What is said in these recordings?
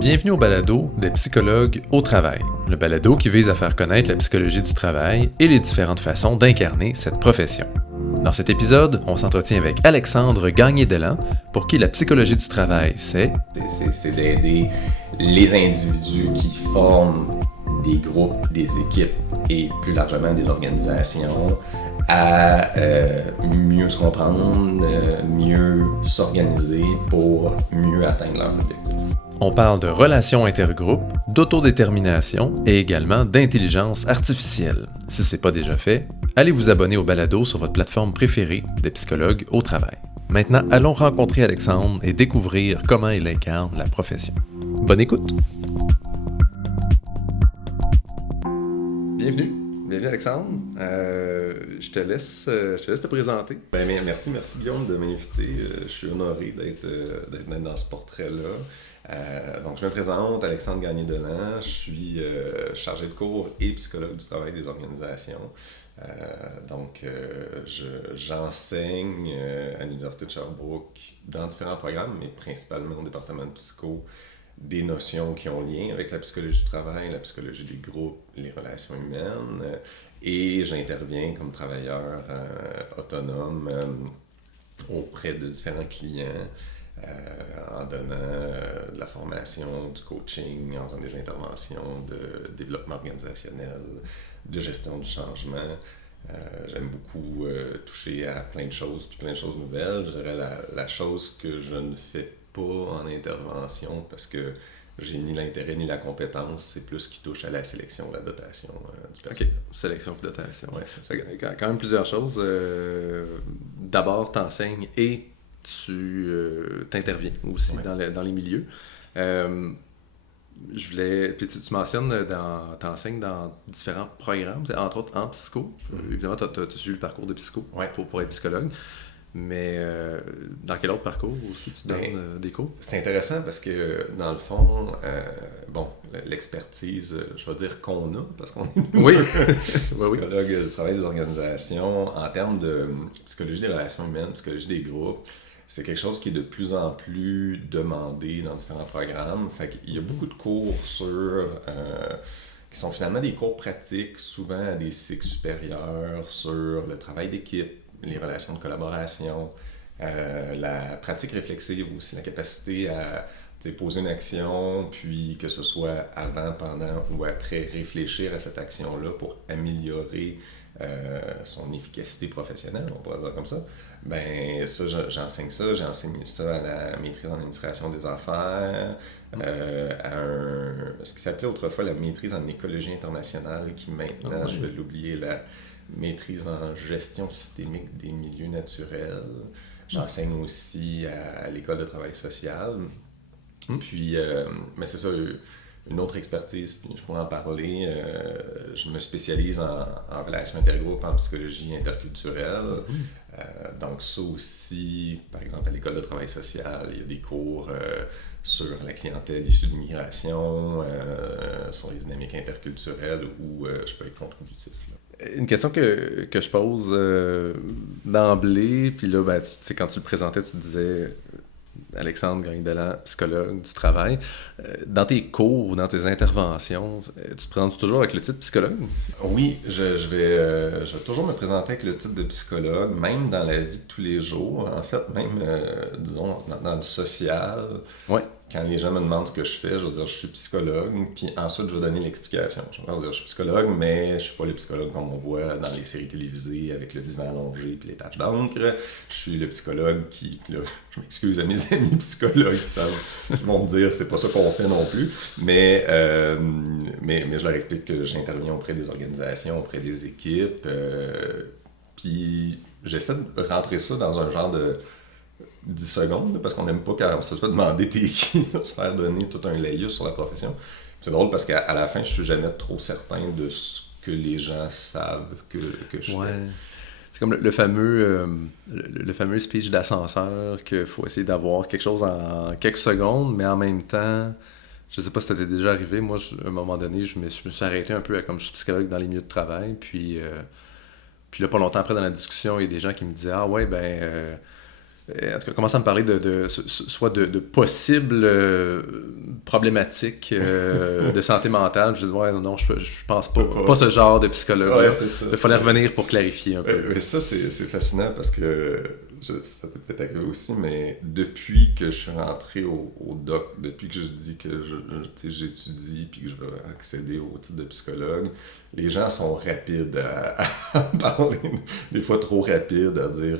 Bienvenue au balado des psychologues au travail, le balado qui vise à faire connaître la psychologie du travail et les différentes façons d'incarner cette profession. Dans cet épisode, on s'entretient avec Alexandre Gagné-Delan, pour qui la psychologie du travail, c'est d'aider les individus qui forment des groupes, des équipes et plus largement des organisations à mieux se comprendre, mieux s'organiser pour mieux atteindre leurs objectifs. On parle de relations intergroupes, d'autodétermination et également d'intelligence artificielle. Si ce n'est pas déjà fait, allez vous abonner au balado sur votre plateforme préférée des psychologues au travail. Maintenant, allons rencontrer Alexandre et découvrir comment il incarne la profession. Bonne écoute! Bienvenue Alexandre. Je te laisse te présenter. Merci Guillaume de m'inviter. Je suis honoré d'être dans ce portrait-là. Donc je me présente, Alexandre Gagné-Delan. Je suis chargé de cours et psychologue du travail des organisations. J'enseigne à l'Université de Sherbrooke dans différents programmes, mais principalement au département de psycho, des notions qui ont lien avec la psychologie du travail, la psychologie des groupes, les relations humaines, et j'interviens comme travailleur autonome auprès de différents clients en donnant de la formation, du coaching, en faisant des interventions de développement organisationnel, de gestion du changement. J'aime beaucoup toucher à plein de choses, puis plein de choses nouvelles. Je dirais la chose que je ne fais pas en intervention parce que j'ai ni l'intérêt ni la compétence, c'est plus ce qui touche à la sélection, la dotation du personnel. OK, sélection et dotation. Ouais, c'est ça. Quand même plusieurs choses. D'abord, tu enseignes et tu t'interviens aussi dans les milieux. Puis tu mentionnes, t'enseignes dans différents programmes, entre autres en psycho. Évidemment, tu as suivi le parcours de psycho pour être psychologue. Mais dans quel autre parcours aussi tu donnes des cours? C'est intéressant parce que, dans le fond, l'expertise, je vais dire qu'on a, parce qu'on est psychologue du travail des organisations, en termes de psychologie des relations humaines, psychologie des groupes, c'est quelque chose qui est de plus en plus demandé dans différents programmes. Fait qu'il y a beaucoup de cours qui sont finalement des cours pratiques, souvent à des cycles supérieurs, sur le travail d'équipe, les relations de collaboration, la pratique réflexive aussi, la capacité à poser une action, puis que ce soit avant, pendant ou après, réfléchir à cette action-là pour améliorer son efficacité professionnelle, on pourrait dire comme ça. Ben ça, j'enseigne ça, j'ai enseigné ça à la maîtrise en administration des affaires, ce qui s'appelait autrefois la maîtrise en écologie internationale, qui maintenant, je vais l'oublier, la maîtrise en gestion systémique des milieux naturels. J'enseigne aussi à l'école de travail social. Puis, mais c'est ça, une autre expertise, puis je pourrais en parler. Je me spécialise en relations intergroupes, en psychologie interculturelle. Donc ça aussi, par exemple, à l'école de travail social, il y a des cours sur la clientèle issue de l'immigration, sur les dynamiques interculturelles où je peux être contributif. Une question que je pose d'emblée, puis là, tu sais, quand tu le présentais, tu disais Alexandre Gagné-Delan, psychologue du travail. Dans tes cours, dans tes interventions, tu te présentes toujours avec le titre psychologue? Oui, je vais toujours me présenter avec le titre de psychologue, même dans la vie de tous les jours. En fait, même, disons, dans le social. Ouais. Quand les gens me demandent ce que je fais, je vais dire je suis psychologue, puis ensuite je vais donner l'explication. Je vais dire je suis psychologue, mais je suis pas le psychologue comme on voit dans les séries télévisées avec le divan allongé puis les taches d'encre. Je suis le psychologue qui, là, je m'excuse à mes amis psychologues qui vont me dire c'est pas ça qu'on fait non plus, mais je leur explique que j'interviens auprès des organisations, auprès des équipes, puis j'essaie de rentrer ça dans un genre de 10 secondes, parce qu'on n'aime pas quand on se fait demander t'es qui, se faire donner tout un laïus sur la profession. C'est drôle parce qu'à la fin, je suis jamais trop certain de ce que les gens savent que je fais. C'est comme le fameux speech d'ascenseur qu'il faut essayer d'avoir quelque chose en quelques secondes, mais en même temps, je sais pas si ça t'est déjà arrivé, moi, à un moment donné, je me suis arrêté un peu comme je suis psychologue dans les milieux de travail, puis là, pas longtemps après dans la discussion, il y a des gens qui me disaient « Ah ouais, en tout cas, commence à me parler soit de possibles problématiques de santé mentale. Je dis, ouais, non, je pense pas ce genre de psychologue. Ouais, c'est ça. Il fallait revenir pour clarifier un peu. Mais ça, c'est fascinant parce que ça peut peut-être arriver aussi, mais depuis que je suis rentré au doc, depuis que je dis que j'étudie puis que je veux accéder au titre de psychologue, les gens sont rapides à parler, des fois trop rapides, à dire...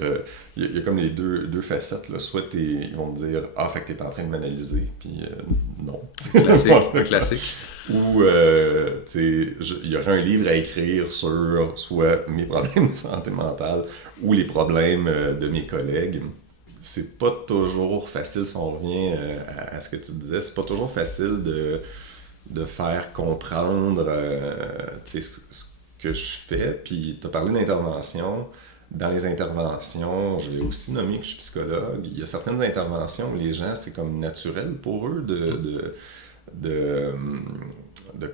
Il y a comme les deux facettes, là. Soit ils vont te dire « Ah, fait que t'es en train de m'analyser », puis non. Classique. Ou, il y aurait un livre à écrire sur soit mes problèmes de santé mentale ou les problèmes de mes collègues. C'est pas toujours facile, si on revient à ce que tu disais, c'est pas toujours facile de faire comprendre ce que je fais. Puis tu as parlé d'intervention. Dans les interventions, je l'ai aussi nommé que je suis psychologue. Il y a certaines interventions où les gens, c'est comme naturel pour eux de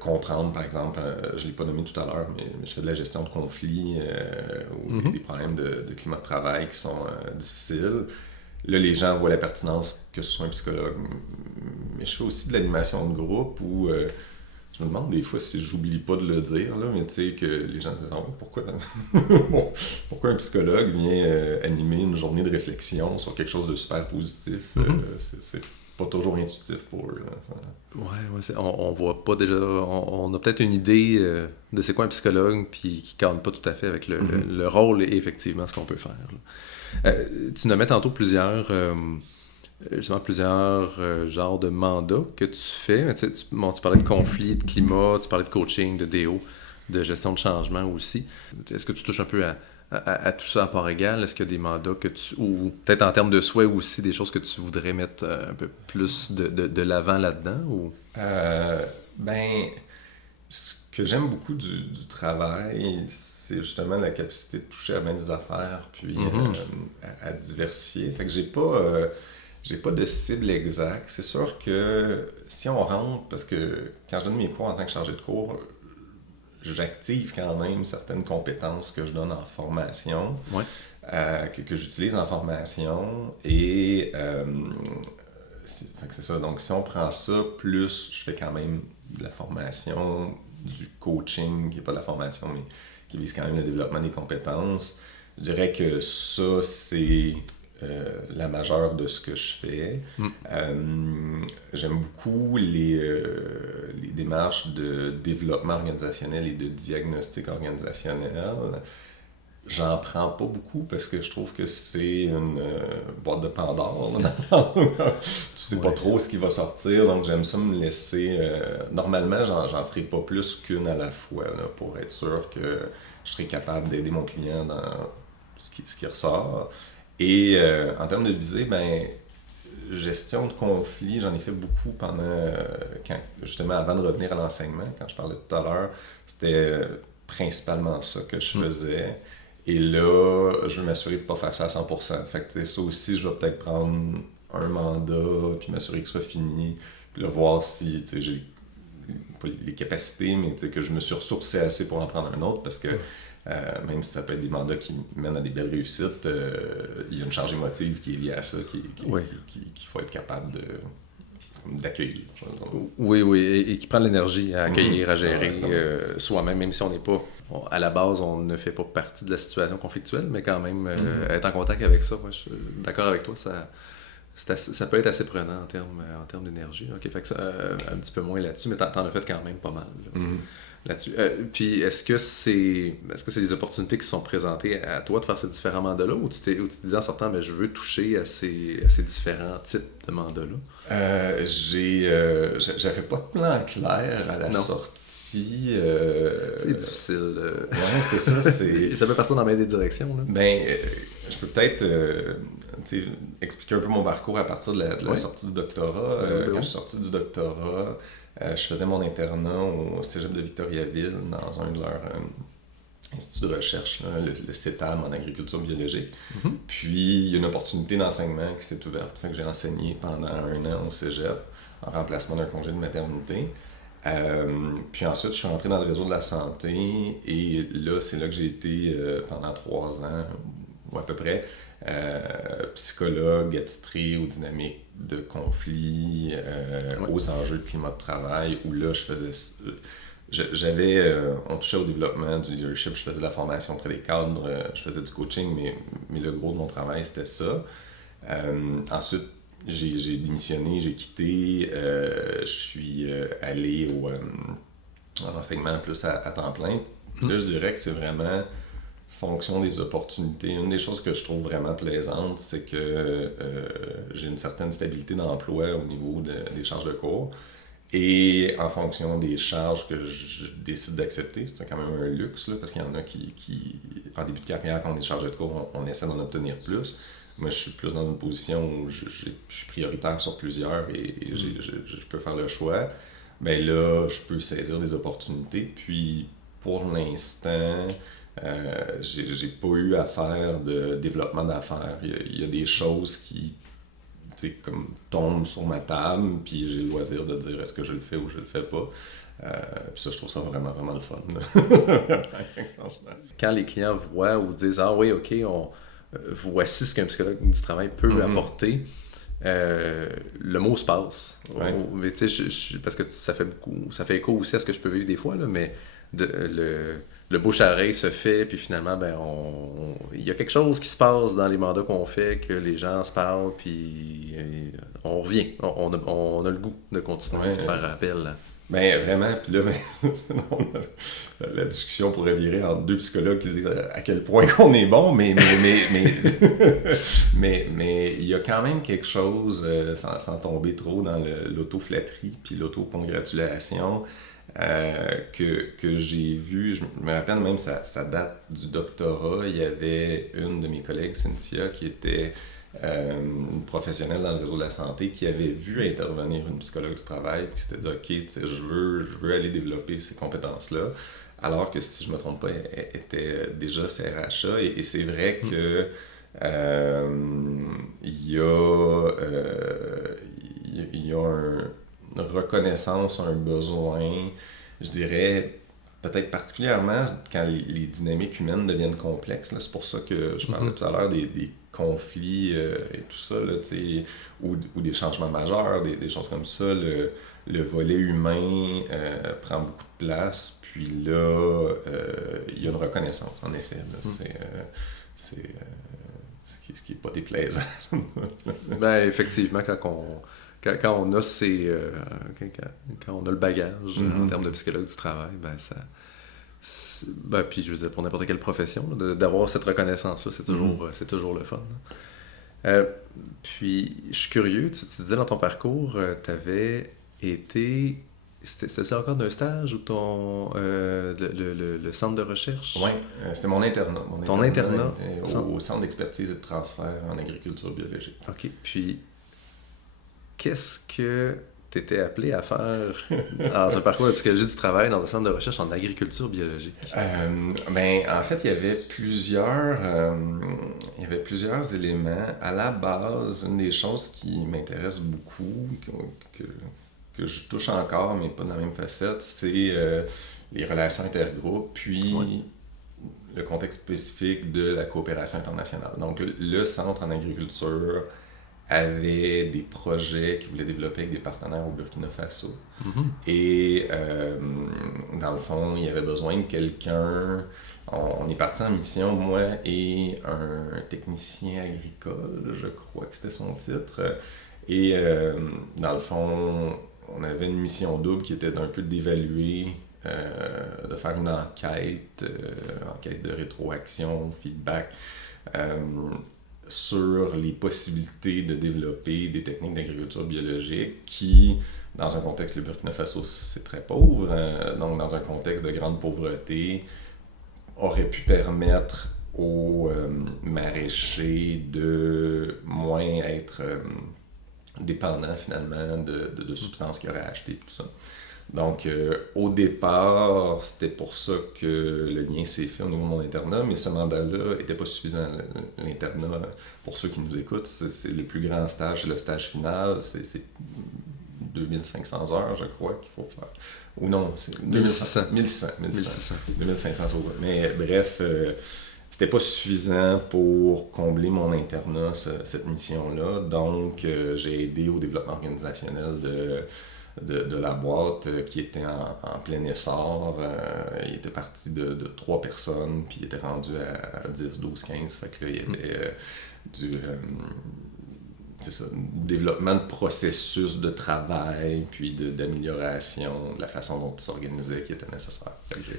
comprendre, par exemple, je ne l'ai pas nommé tout à l'heure, mais je fais de la gestion de conflits ou des problèmes de climat de travail qui sont difficiles. Là, les gens voient la pertinence que ce soit un psychologue. Mais je fais aussi de l'animation de groupe où je me demande des fois si j'oublie pas de le dire, là, mais tu sais, que les gens disent pourquoi un psychologue vient animer une journée de réflexion sur quelque chose de super positif? C'est pas toujours intuitif pour eux. Là, on voit pas déjà, on a peut-être une idée de c'est quoi un psychologue, puis qui ne cadre pas tout à fait avec le rôle et effectivement ce qu'on peut faire. Tu nommais tantôt plusieurs genres de mandats que tu fais. Tu parlais de conflits, de climat, tu parlais de coaching, de DO, de gestion de changement aussi. Est-ce que tu touches un peu à tout ça à part égale? Est-ce qu'il y a des mandats ou peut-être en termes de souhait aussi, des choses que tu voudrais mettre un peu plus de l'avant là-dedans? Ou? Ce que j'aime beaucoup du travail, c'est justement la capacité de toucher à bien des affaires, puis à diversifier. Fait que j'ai pas de cible exacte. C'est sûr que si on rentre, parce que quand je donne mes cours en tant que chargé de cours, j'active quand même certaines compétences que je donne en formation, que j'utilise en formation. Et c'est ça. Donc, si on prend ça, plus je fais quand même de la formation, du coaching, qui n'est pas de la formation, mais qui vise quand même le développement des compétences. Je dirais que ça, c'est la majeure de ce que je fais. J'aime beaucoup les démarches de développement organisationnel et de diagnostic organisationnel. J'en prends pas beaucoup parce que je trouve que c'est une boîte de Pandore. Tu sais pas trop ce qui va sortir, donc j'aime ça me laisser... normalement, j'en ferai pas plus qu'une à la fois là, pour être sûr que je serai capable d'aider mon client dans ce qui ressort. Et en termes de visée, gestion de conflits, j'en ai fait beaucoup pendant, justement avant de revenir à l'enseignement, quand je parlais tout à l'heure, c'était principalement ça que je faisais. Et là, je veux m'assurer de ne pas faire ça à 100%. Fait que ça aussi, je vais peut-être prendre un mandat, puis m'assurer qu'il soit fini, puis là, voir si j'ai pas les capacités, mais que je me suis ressourcé assez pour en prendre un autre, parce que même si ça peut être des mandats qui mènent à des belles réussites, il y a une charge émotive qui est liée à ça, qu'il faut être capable d'accueillir. Oui, et qui prend de l'énergie à accueillir, à gérer soi-même, même si on n'est pas... à la base, on ne fait pas partie de la situation conflictuelle, mais quand même, être en contact avec ça, moi, je suis d'accord avec toi, ça peut être assez prenant en termes d'énergie. OK, fait que ça, un petit peu moins là-dessus, mais t'en as fait quand même pas mal là-dessus. Puis est-ce que c'est des opportunités qui se sont présentées à toi de faire ces différents mandats-là, ou tu te disais en sortant, je veux toucher à ces différents types de mandats-là? J'avais pas de plan clair à la sortie. C'est difficile. Ouais, c'est ça. Ça peut partir dans bien des directions. Là. Je peux peut-être expliquer un peu mon parcours à partir de la sortie du doctorat. Quand je suis sorti du doctorat, je faisais mon internat au Cégep de Victoriaville dans un de leurs instituts de recherche, là, le CETAM en agriculture biologique. Puis il y a une opportunité d'enseignement qui s'est ouverte. Fait que j'ai enseigné pendant 1 an au Cégep en remplacement d'un congé de maternité. Puis ensuite, je suis rentré dans le réseau de la santé et là, c'est là que j'ai été pendant 3 ans, ou à peu près, psychologue attitré aux dynamiques de conflit, aux enjeux de climat de travail, où là, on touchait au développement du leadership, je faisais de la formation auprès des cadres, je faisais du coaching, mais le gros de mon travail, c'était ça. Ensuite, j'ai démissionné, j'ai quitté, je suis allé en enseignement plus à temps plein. Là, je dirais que c'est vraiment fonction des opportunités. Une des choses que je trouve vraiment plaisante, c'est que j'ai une certaine stabilité d'emploi au niveau des charges de cours. Et en fonction des charges que je décide d'accepter, c'est quand même un luxe, là, parce qu'il y en a qui en début de carrière, quand on est chargé de cours, on essaie d'en obtenir plus. Moi, je suis plus dans une position où je suis prioritaire sur plusieurs et je peux faire le choix. Ben là, je peux saisir des opportunités. Puis, pour l'instant, j'ai pas eu à faire de développement d'affaires. Il y a des choses qui comme tombent sur ma table, puis j'ai le loisir de dire est-ce que je le fais ou je le fais pas. Puis ça, je trouve ça vraiment, vraiment le fun. Quand les clients voient ou disent « Ah oui, OK, voici ce qu'un psychologue du travail peut apporter », le mot se passe. Ouais. Mais tu sais, parce que ça fait écho aussi à ce que je peux vivre des fois, là, mais le bouche à oreille se fait, puis finalement, il y a quelque chose qui se passe dans les mandats qu'on fait, que les gens se parlent, puis on revient. On a le goût de continuer de faire appel. Là. Ben vraiment, puis là, la discussion pourrait virer entre deux psychologues qui disent à quel point on est bon, mais il y a quand même quelque chose, sans tomber trop dans l'auto-flatterie puis l'auto-congratulation, que j'ai vu. Je me rappelle même, ça date du doctorat. Il y avait une de mes collègues, Cynthia, qui était une professionnelle dans le réseau de la santé, qui avait vu intervenir une psychologue du travail, qui s'était dit « Ok, je veux aller développer ces compétences-là », alors que, si je ne me trompe pas, elle était déjà CRHA, et c'est vrai que il y a une reconnaissance, un besoin, je dirais, peut-être particulièrement quand les dynamiques humaines deviennent complexes. Là. C'est pour ça que je parlais tout à l'heure des conflits et tout ça, là, ou des changements majeurs, des choses comme ça. Le volet humain prend beaucoup de place, puis là, il y a une reconnaissance, en effet. Là, c'est ce qui n'est pas déplaisant. Ben, effectivement, quand on a quand on a le bagage en termes de psychologue du travail, puis je veux dire, pour n'importe quelle profession, là, d'avoir cette reconnaissance-là, c'est toujours le fun. Puis, je suis curieux, tu disais dans ton parcours, tu avais été... C'était ça encore d'un stage ou le centre de recherche? Oui, c'était mon internat. Ton internat? Au Centre d'expertise et de transfert en agriculture biologique. OK. Puis, qu'est-ce que tu étais appelé à faire dans un parcours de psychologie du travail dans un centre de recherche en agriculture biologique? En fait, il y avait plusieurs éléments. À la base, une des choses qui m'intéresse beaucoup, que je touche encore, mais pas dans la même facette, c'est les relations intergroupes, puis le contexte spécifique de la coopération internationale. Donc, le centre en agriculture avait des projets qu'il voulait développer avec des partenaires au Burkina Faso. Et dans le fond, il y avait besoin de quelqu'un. On est parti en mission, moi et un technicien agricole, je crois que c'était son titre. Et dans le fond, on avait une mission double qui était d'un peu d'évaluer, de faire une enquête de rétroaction, feedback, sur les possibilités de développer des techniques d'agriculture biologique qui, dans un contexte, le Burkina Faso, c'est très pauvre, donc dans un contexte de grande pauvreté, aurait pu permettre aux maraîchers de moins être dépendants finalement de substances qu'ils auraient achetées, tout ça. Donc, au départ, c'était pour ça que le lien s'est fait au niveau de mon internat, mais ce mandat-là n'était pas suffisant. L'internat, pour ceux qui nous écoutent, c'est le plus grand stage, c'est le stage final, c'est 2500 heures, je crois, qu'il faut faire. Ou non, c'est 1600. 2500 sur... Mais bref, c'était pas suffisant pour combler mon internat, cette mission-là. Donc, j'ai aidé au développement organisationnel de la boîte qui était en plein essor. Il était parti de 3 personnes, puis il était rendu à 10, 12, 15. Fait que là, il y avait c'est ça, développement de processus de travail, puis d'amélioration de la façon dont il s'organisait qui était nécessaire. Fait que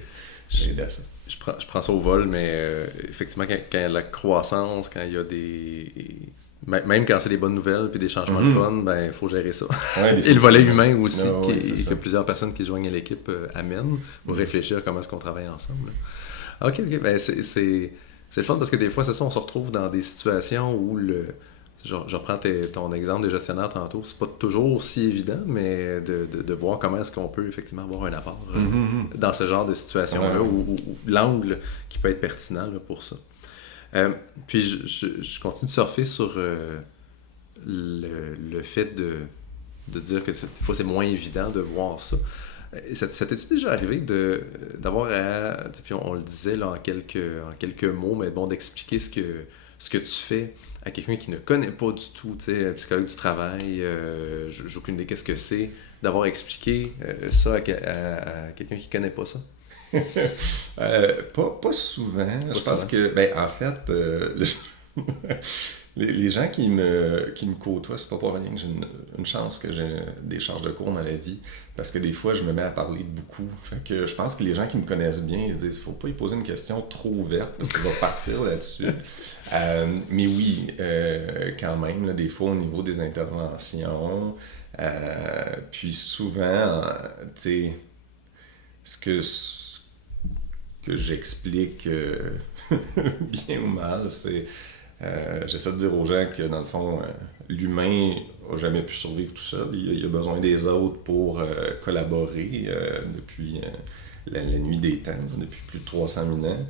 j'ai aidé à ça. Je prends ça au vol, mais effectivement, quand il y a la croissance, quand il y a des... Même quand c'est des bonnes nouvelles puis des changements de fun, ben il faut gérer ça. Ouais, et le volet humain aussi, que plusieurs personnes qui se joignent à l'équipe amènent, pour réfléchir à comment est-ce qu'on travaille ensemble. Ok, ben c'est le fun parce que des fois, c'est ça, on se retrouve dans des situations où je reprends ton exemple des gestionnaires tantôt, c'est pas toujours si évident, mais de voir comment est-ce qu'on peut effectivement avoir un apport dans ce genre de situation-là, ou l'angle qui peut être pertinent là, pour ça. Puis je continue de surfer sur le fait de dire que des fois c'est moins évident de voir ça. Ça t'es-tu déjà arrivé d'avoir à, puis on le disait là, en quelques mots, mais bon, d'expliquer ce que tu fais à quelqu'un qui ne connaît pas du tout, tu sais, psychologue du travail, j'ai aucune idée qu'est-ce que c'est, d'avoir expliqué ça à quelqu'un qui ne connaît pas ça? Pas souvent. Je pense que, en fait, les gens qui me côtoient, c'est pas pour rien que j'ai une chance que j'ai des charges de cours dans la vie, parce que des fois, je me mets à parler beaucoup. Fait que je pense que les gens qui me connaissent bien, ils se disent, faut pas y poser une question trop ouverte, parce qu'il va partir là-dessus. Mais oui, quand même, là, des fois, au niveau des interventions, puis souvent, tu sais, ce que j'explique bien ou mal, c'est j'essaie de dire aux gens que dans le fond l'humain n'a jamais pu survivre tout seul, il a besoin des autres pour collaborer depuis la nuit des temps, depuis plus de 300 000 ans.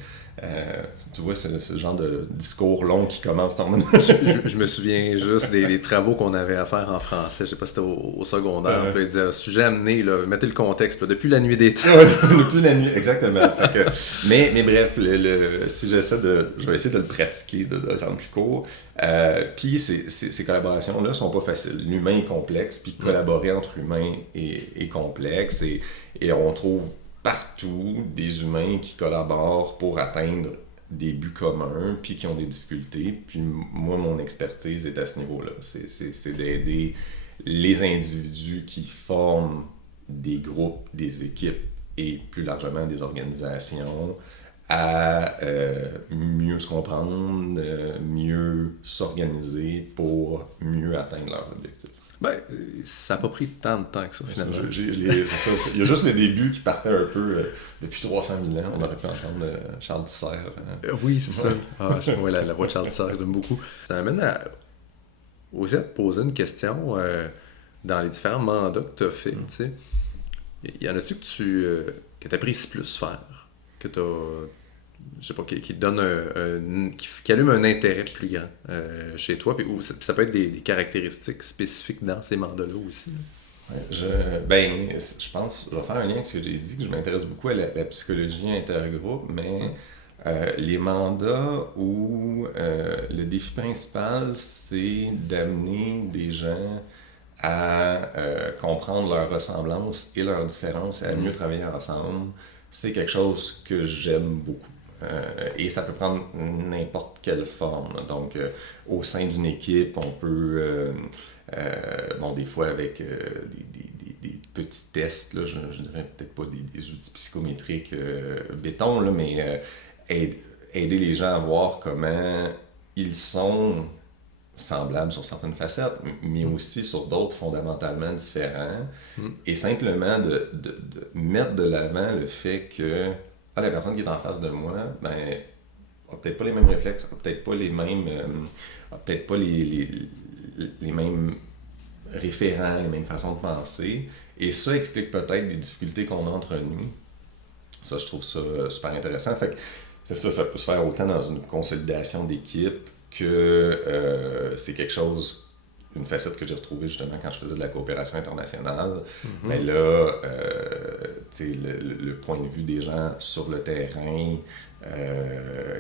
Tu vois, c'est ce genre de discours long qui commence en je me souviens juste des travaux qu'on avait à faire en français. Je sais pas si c'était au secondaire. Puis il disait, sujet amené, là, mettez le contexte, là, depuis la nuit des temps. Depuis la nuit, exactement. Mais bref, si je vais essayer de le pratiquer, de le rendre plus court. Puis ces collaborations-là sont pas faciles. L'humain est complexe, puis collaborer entre humains est complexe. Et on trouve partout des humains qui collaborent pour atteindre des buts communs, puis qui ont des difficultés. Puis moi, mon expertise est à ce niveau-là. C'est d'aider les individus qui forment des groupes, des équipes et plus largement des organisations à mieux se comprendre, mieux s'organiser pour mieux atteindre leurs objectifs. Ben, ça n'a pas pris tant de temps que ça, finalement. C'est ça. Il y a juste le début qui partait un peu depuis 300 000 ans. On aurait pu entendre Charles Tisser. Oui, c'est ça. Ouais, la voix de Charles Tisser, j'aime beaucoup. Ça m'amène aussi à te poser une question dans les différents mandats que tu as fait. Y en a-tu que tu apprécies plus faire? Que tu as... Je sais pas, qui te donne qui allume un intérêt plus grand chez toi, puis ça peut être des caractéristiques spécifiques dans ces mandats-là aussi. Ouais, je pense, je vais faire un lien avec ce que j'ai dit, que je m'intéresse beaucoup à la psychologie intergroupe, mais les mandats où le défi principal, c'est d'amener des gens à comprendre leurs ressemblances et leurs différences et à mieux travailler ensemble, c'est quelque chose que j'aime beaucoup. Et ça peut prendre n'importe quelle forme. Donc, au sein d'une équipe, on peut, des fois avec des petits tests, là, je dirais peut-être pas des outils psychométriques béton, là, mais aider les gens à voir comment ils sont semblables sur certaines facettes, mais aussi sur d'autres fondamentalement différents. Et simplement de mettre de l'avant le fait que la personne qui est en face de moi, n'a peut-être pas les mêmes réflexes, n'a peut-être pas les mêmes, les mêmes référents, les mêmes façons de penser. Et ça explique peut-être des difficultés qu'on a entre nous. Ça, je trouve ça super intéressant. Fait que c'est ça peut se faire autant dans une consolidation d'équipe que c'est quelque chose, une facette que j'ai retrouvée justement quand je faisais de la coopération internationale. Mais là, tu le point de vue des gens sur le terrain,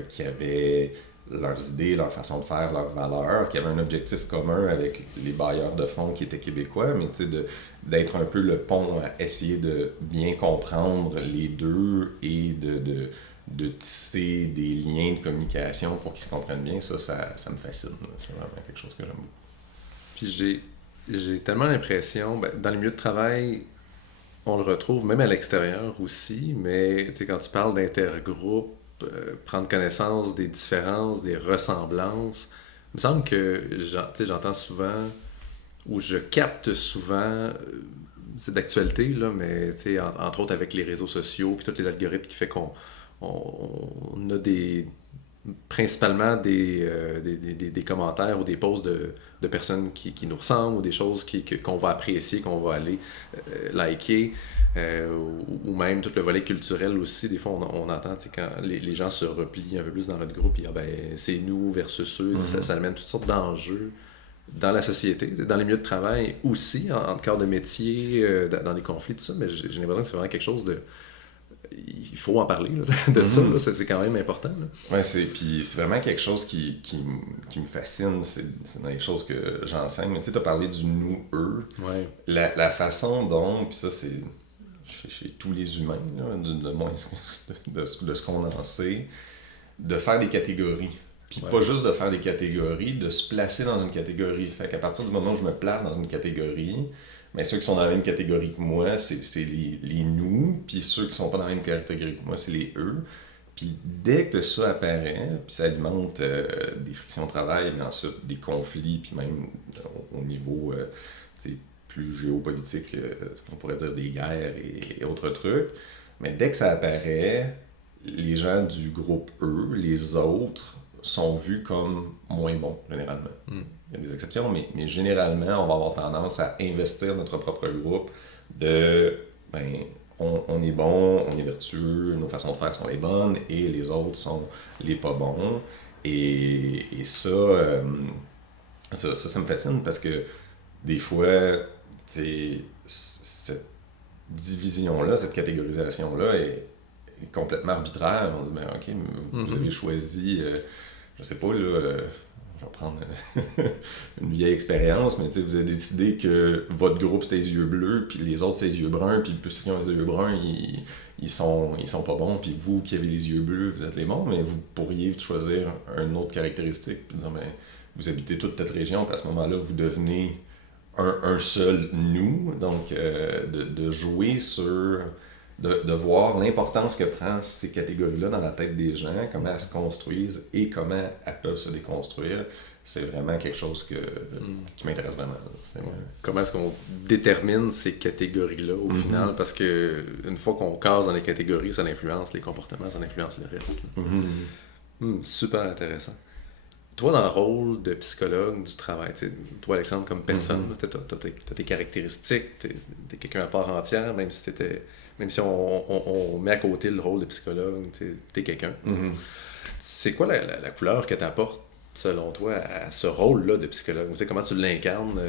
qui avaient leurs idées, leur façon de faire, leurs valeurs, qui avaient un objectif commun avec les bailleurs de fonds qui étaient québécois, mais d'être un peu le pont à essayer de bien comprendre les deux et de tisser des liens de communication pour qu'ils se comprennent bien, ça me fascine. C'est vraiment quelque chose que j'aime beaucoup. Puis j'ai tellement l'impression, dans les milieux de travail, on le retrouve même à l'extérieur aussi, mais quand tu parles d'intergroupe, prendre connaissance des différences, des ressemblances, il me semble que j'entends souvent, ou je capte souvent, c'est d'actualité, là, mais entre autres avec les réseaux sociaux, puis tous les algorithmes qui fait qu'on a principalement des commentaires ou des posts de personnes qui nous ressemblent ou des choses qu'on va apprécier, qu'on va aller liker, ou même tout le volet culturel aussi. Des fois, on entend quand les gens se replient un peu plus dans notre groupe, et c'est nous versus eux. Ça amène toutes sortes d'enjeux dans la société, dans les milieux de travail aussi, en corps de métier, dans les conflits, tout ça, mais j'ai l'impression que c'est vraiment quelque chose de... Il faut en parler de ça, c'est quand même important. Oui, puis c'est vraiment quelque chose qui me fascine, c'est dans les choses que j'enseigne. Mais tu as parlé du nous-eux. Ouais. La façon dont, puis ça c'est chez tous les humains, là, de ce qu'on en sait, de faire des catégories. Puis pas juste de faire des catégories, de se placer dans une catégorie. Fait qu'à partir du moment où je me place dans une catégorie, mais ceux qui sont dans la même catégorie que moi, c'est les nous, puis ceux qui sont pas dans la même catégorie que moi, c'est les eux. Puis dès que ça apparaît, puis ça alimente des frictions de travail, mais ensuite des conflits, puis même au niveau plus géopolitique, on pourrait dire des guerres et autres trucs. Mais dès que ça apparaît, les gens du groupe eux, les autres, sont vus comme moins bons, généralement. Il y a des exceptions, mais généralement, on va avoir tendance à investir notre propre groupe on est bon, on est vertueux, nos façons de faire sont les bonnes, et les autres sont les pas bons. Et ça me fascine parce que des fois, cette division-là, cette catégorisation-là est complètement arbitraire. On se dit, OK, vous avez choisi... je sais pas, là, je vais prendre une vieille expérience, mais vous avez décidé que votre groupe c'était les yeux bleus, puis les autres c'est les yeux bruns, puis plus ceux qui ont les yeux bruns, ils sont pas bons, puis vous qui avez les yeux bleus, vous êtes les bons, mais vous pourriez choisir une autre caractéristique, puis dire, vous habitez toute cette région, puis à ce moment-là, vous devenez un seul nous, donc de jouer sur... De voir l'importance que prend ces catégories-là dans la tête des gens, comment elles se construisent et comment elles peuvent se déconstruire, c'est vraiment quelque chose qui m'intéresse vraiment. Comment est-ce qu'on détermine ces catégories-là au final? Parce que une fois qu'on casse dans les catégories, ça influence les comportements, ça influence le reste. Super intéressant. Toi, dans le rôle de psychologue du travail, toi, Alexandre, comme personne, tu as tes caractéristiques, tu es quelqu'un à part entière, même si on met à côté le rôle de psychologue, t'es quelqu'un. C'est quoi la couleur que tu apportes, selon toi, à ce rôle-là de psychologue? Comment tu l'incarnes?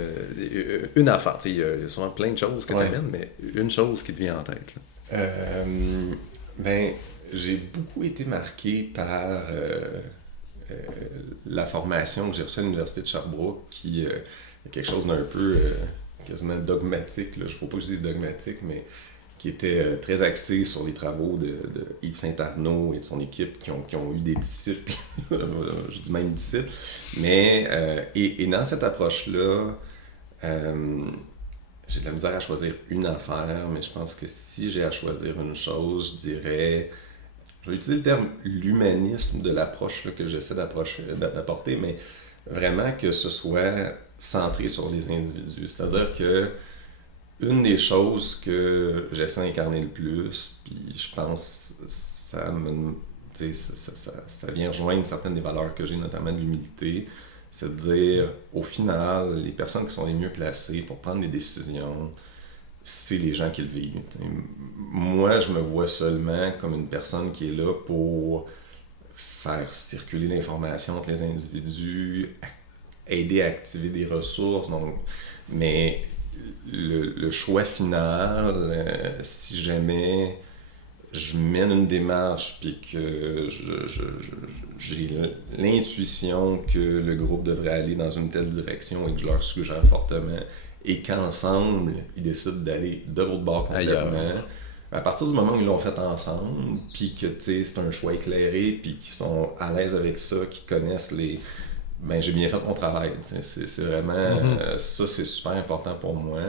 Une affaire, il y a souvent plein de choses que tu amènes, mais une chose qui te vient en tête. J'ai beaucoup été marqué par la formation que j'ai reçue à l'Université de Sherbrooke, qui est quelque chose d'un peu quasiment dogmatique. Il ne faut pas que je dise dogmatique, mais qui était très axé sur les travaux de Yves Saint-Arnaud et de son équipe qui ont eu des disciples, je dis même disciples, mais et dans cette approche-là, j'ai de la misère à choisir une affaire, mais je pense que si j'ai à choisir une chose, je dirais, je vais utiliser le terme l'humanisme de l'approche là, que j'essaie d'apporter, mais vraiment que ce soit centré sur les individus, c'est-à-dire que une des choses que j'essaie d'incarner le plus, puis je pense ça vient rejoindre certaines des valeurs que j'ai, notamment de l'humilité, c'est de dire, au final, les personnes qui sont les mieux placées pour prendre des décisions, c'est les gens qui le vivent. Moi, je me vois seulement comme une personne qui est là pour faire circuler l'information entre les individus, aider à activer des ressources, mais le choix final, si jamais je mène une démarche puis que j'ai l'intuition que le groupe devrait aller dans une telle direction et que je leur suggère fortement et qu'ensemble, ils décident d'aller de l'autre bord complètement, à partir du moment où ils l'ont fait ensemble, puis que c'est un choix éclairé, puis qu'ils sont à l'aise avec ça, qu'ils connaissent les... Ben, j'ai bien fait mon travail. C'est vraiment... ça, c'est super important pour moi.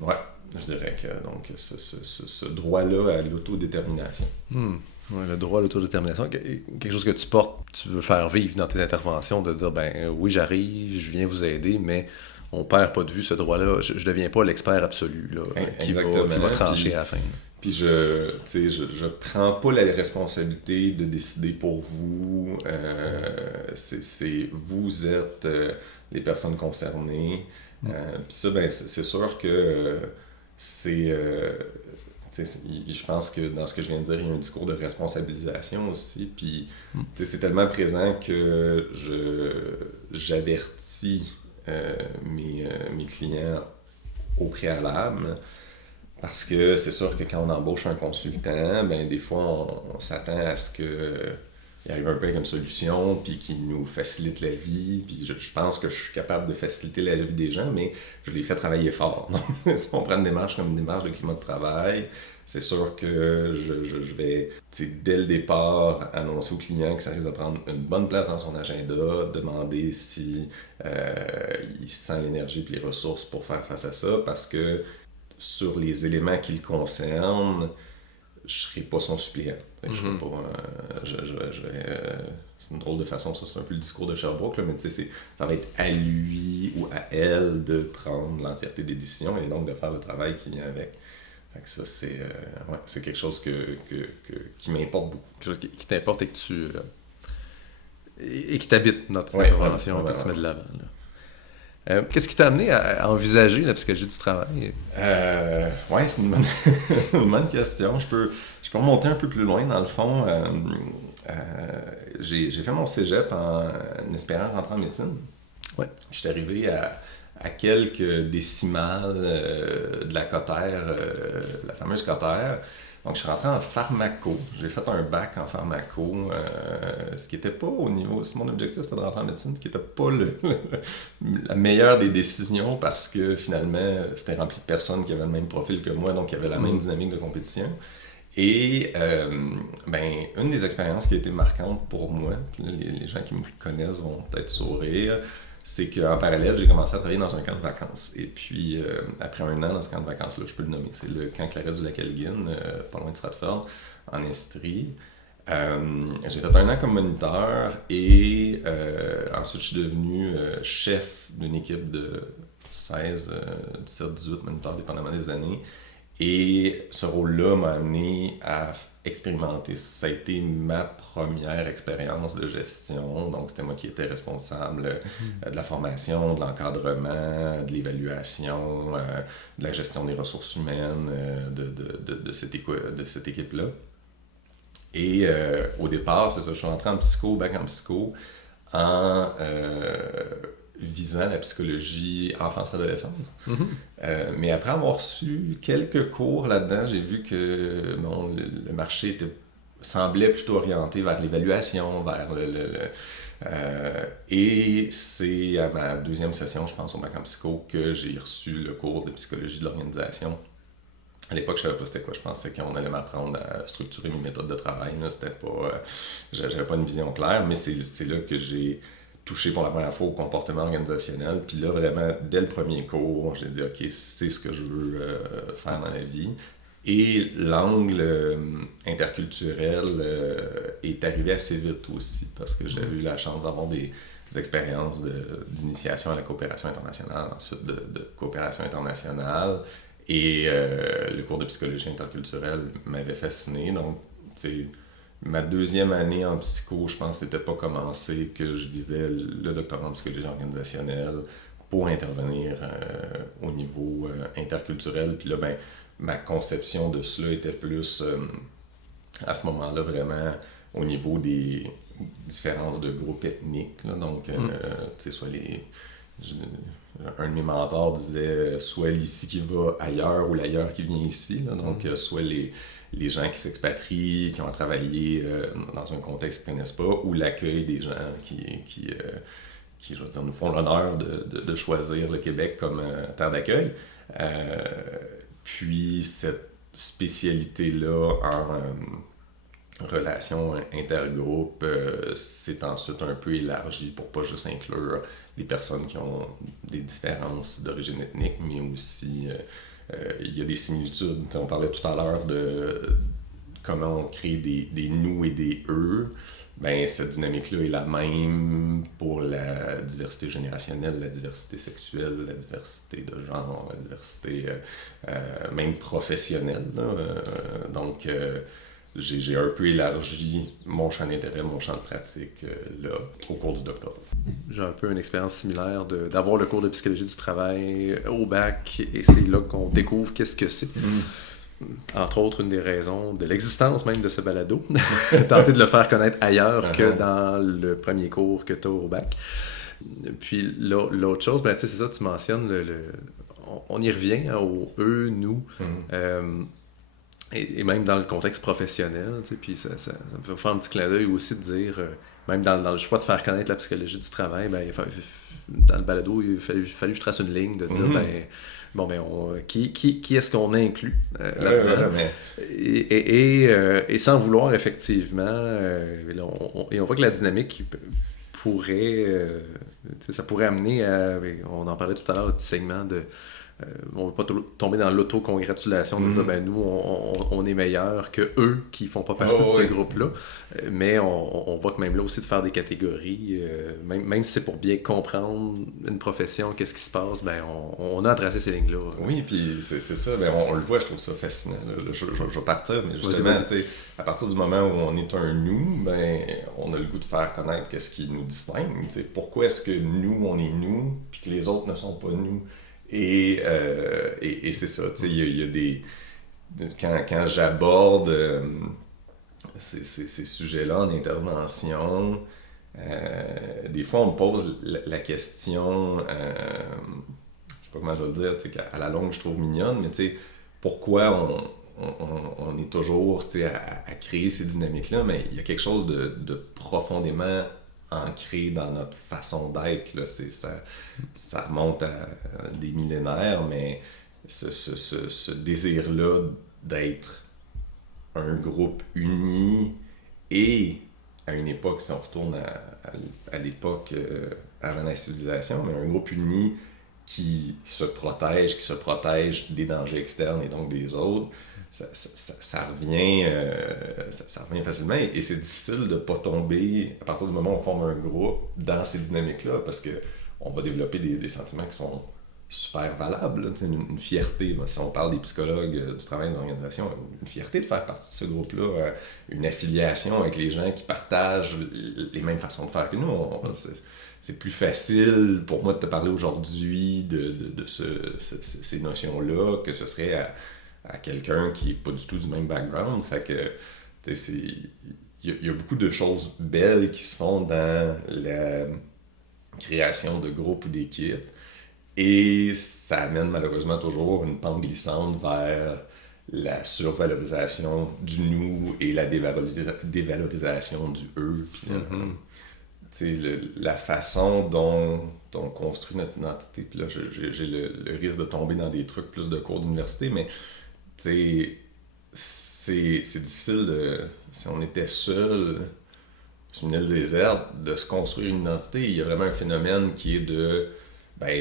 Ouais. Je dirais que donc ce droit-là à l'autodétermination. Ouais, le droit à l'autodétermination, quelque chose que tu portes, tu veux faire vivre dans tes interventions, de dire, ben oui, j'arrive, je viens vous aider, mais on perd pas de vue ce droit-là. Je deviens pas l'expert absolu là, qui va trancher à la fin. Puis je prends pas la responsabilité de décider pour vous. Vous êtes les personnes concernées. Puis ça, ben, c'est sûr que je pense que dans ce que je viens de dire, il y a un discours de responsabilisation aussi. Puis c'est tellement présent que j'avertis mes clients au préalable. Parce que c'est sûr que quand on embauche un consultant, ben des fois on s'attend à ce qu'il arrive un peu avec une solution, puis qu'il nous facilite la vie. Puis je pense que je suis capable de faciliter la vie des gens, mais je les fais travailler fort. Donc, si on prend une démarche comme une démarche de climat de travail, c'est sûr que je vais, dès le départ, annoncer au client que ça risque de prendre une bonne place dans son agenda, demander si il sent l'énergie et les ressources pour faire face à ça, parce que sur les éléments qui le concernent, je ne serai pas son suppléant. C'est une drôle de façon, ça c'est un peu le discours de Sherbrooke, là, mais ça va être à lui ou à elle de prendre l'entièreté des décisions et donc de faire le travail qui vient avec. Fait que ça, c'est quelque chose qui m'importe beaucoup. Quelque chose qui t'importe et que tu... et qui t'habite dans ta intervention et que tu mets de l'avant. Qu'est-ce qui t'a amené à envisager la psychologie du travail? Oui, c'est une bonne question. Je peux remonter un peu plus loin. Dans le fond, j'ai fait mon cégep en espérant rentrer en médecine. Ouais. Je suis arrivé à quelques décimales de la cotère, la fameuse cotère. Donc, je suis rentré en pharmaco. J'ai fait un bac en pharmaco, ce qui n'était pas au niveau... Si mon objectif, c'était de rentrer en médecine, ce qui n'était pas la meilleure des décisions parce que, finalement, c'était rempli de personnes qui avaient le même profil que moi, donc il y avait la même dynamique de compétition. Et, une des expériences qui a été marquante pour moi, les gens qui me connaissent vont peut-être sourire, c'est qu'en parallèle, j'ai commencé à travailler dans un camp de vacances. Et puis, après un an dans ce camp de vacances-là, je peux le nommer, c'est le camp Claret du Lac-Elgin, pas loin de Stratford, en Estrie. J'ai fait un an comme moniteur et ensuite je suis devenu chef d'une équipe de 16, 17, 18 moniteurs, dépendamment des années. Et ce rôle-là m'a amené à expérimenter. Ça a été ma première expérience de gestion. Donc, c'était moi qui étais responsable de la formation, de l'encadrement, de l'évaluation, de la gestion des ressources humaines de cette équipe-là. Et au départ, c'est ça, je suis rentré en psycho, bac en psycho, en visant la psychologie enfance-adolescence. Mais après avoir reçu quelques cours là-dedans, j'ai vu que le marché semblait plutôt orienté vers l'évaluation, vers et c'est à ma deuxième session, je pense, au bac en psycho, que j'ai reçu le cours de psychologie de l'organisation. À l'époque, je ne savais pas c'était quoi. Je pensais qu'on allait m'apprendre à structurer mes méthodes de travail. Là. C'était pas, j'avais pas une vision claire, mais c'est là que j'ai touché pour la première fois au comportement organisationnel. Puis là, vraiment, dès le premier cours, j'ai dit « Ok, c'est ce que je veux faire dans la vie ». Et l'angle interculturel est arrivé assez vite aussi, parce que j'ai eu la chance d'avoir des expériences d'initiation à la coopération internationale, ensuite de coopération internationale. Et le cours de psychologie interculturelle m'avait fasciné. Donc, ma deuxième année en psycho, je pense que c'était pas commencé que je visais le doctorat en psychologie organisationnelle pour intervenir au niveau interculturel. Puis là, ma conception de cela était plus, à ce moment-là, vraiment au niveau des différences de groupes ethniques. Là. Donc, soit un de mes mentors disait soit l'ici qui va ailleurs ou l'ailleurs qui vient ici. Là. Donc, soit les gens qui s'expatrient, qui ont travaillé dans un contexte qu'ils ne connaissent pas, ou l'accueil des gens qui je veux dire, nous font l'honneur de choisir le Québec comme terre d'accueil. Puis cette spécialité-là en relation intergroupe s'est ensuite un peu élargie pour pas juste inclure les personnes qui ont des différences d'origine ethnique, mais aussi il y a des similitudes. T'sais, on parlait tout à l'heure de comment on crée des nous et des eux. Ben, cette dynamique-là est la même pour la diversité générationnelle, la diversité sexuelle, la diversité de genre, la diversité même professionnelle. Donc, j'ai un peu élargi mon champ d'intérêt, mon champ de pratique là, au cours du doctorat. J'ai un peu une expérience similaire d'avoir le cours de psychologie du travail au bac, et c'est là qu'on découvre qu'est-ce que c'est. Entre autres, une des raisons de l'existence même de ce balado, tenter de le faire connaître ailleurs que dans le premier cours que tu as au bac. Puis l'autre chose, ben, c'est ça, tu mentionnes, on y revient hein, au eux, nous, et même dans le contexte professionnel, puis ça me fait faire un petit clin d'œil aussi de dire, même dans le choix de faire connaître la psychologie du travail, ben, dans le balado, il fallait que je trace une ligne de dire, qui est-ce qu'on inclut là-dedans? Et sans vouloir, effectivement, on voit que la dynamique pourrait, ça pourrait amener à, on en parlait tout à l'heure, le petit segment de on ne veut pas tomber dans l'autocongratulation de dire ben nous on est meilleurs que eux qui font pas partie de ce groupe-là, mais on voit que même là aussi de faire des catégories, même si c'est pour bien comprendre une profession, qu'est-ce qui se passe, ben on a à tracer ces lignes-là. Oui, puis c'est ça, ben on le voit, je trouve ça fascinant. Là, je vais partir, mais justement, à partir du moment où on est un nous, ben on a le goût de faire connaître qu'est-ce qui nous distingue. Pourquoi est-ce que nous, on est nous, puis que les autres ne sont pas nous? Et c'est ça, tu sais, il y a des... Quand j'aborde ces sujets-là en intervention, des fois on me pose la question, je sais pas comment je vais le dire, tu sais, qu'à la longue je trouve mignonne, mais tu sais, pourquoi on est toujours, tu sais, à créer ces dynamiques-là, mais il y a quelque chose de profondément ancré dans notre façon d'être. Là, ça remonte à des millénaires, mais ce désir-là d'être un groupe uni et à une époque, si on retourne à l'époque avant la civilisation, mais un groupe uni qui se protège des dangers externes et donc des autres, ça revient facilement et c'est difficile de ne pas tomber à partir du moment où on forme un groupe dans ces dynamiques-là parce qu'on va développer des sentiments qui sont super valables, là, une fierté. Si on parle des psychologues du travail dans l'organisation, une fierté de faire partie de ce groupe-là, une affiliation avec les gens qui partagent les mêmes façons de faire que nous. C'est plus facile pour moi de te parler aujourd'hui de ces notions-là que ce serait à quelqu'un qui n'est pas du tout du même background. Fait que, il y a beaucoup de choses belles qui se font dans la création de groupes ou d'équipes. Et ça amène malheureusement toujours une pente glissante vers la survalorisation du nous et la dévalorisation du eux. Puis, la façon dont on construit notre identité. Puis là, j'ai le risque de tomber dans des trucs plus de cours d'université, mais c'est difficile si on était seul sur une île déserte, de se construire une identité. Il y a vraiment un phénomène qui est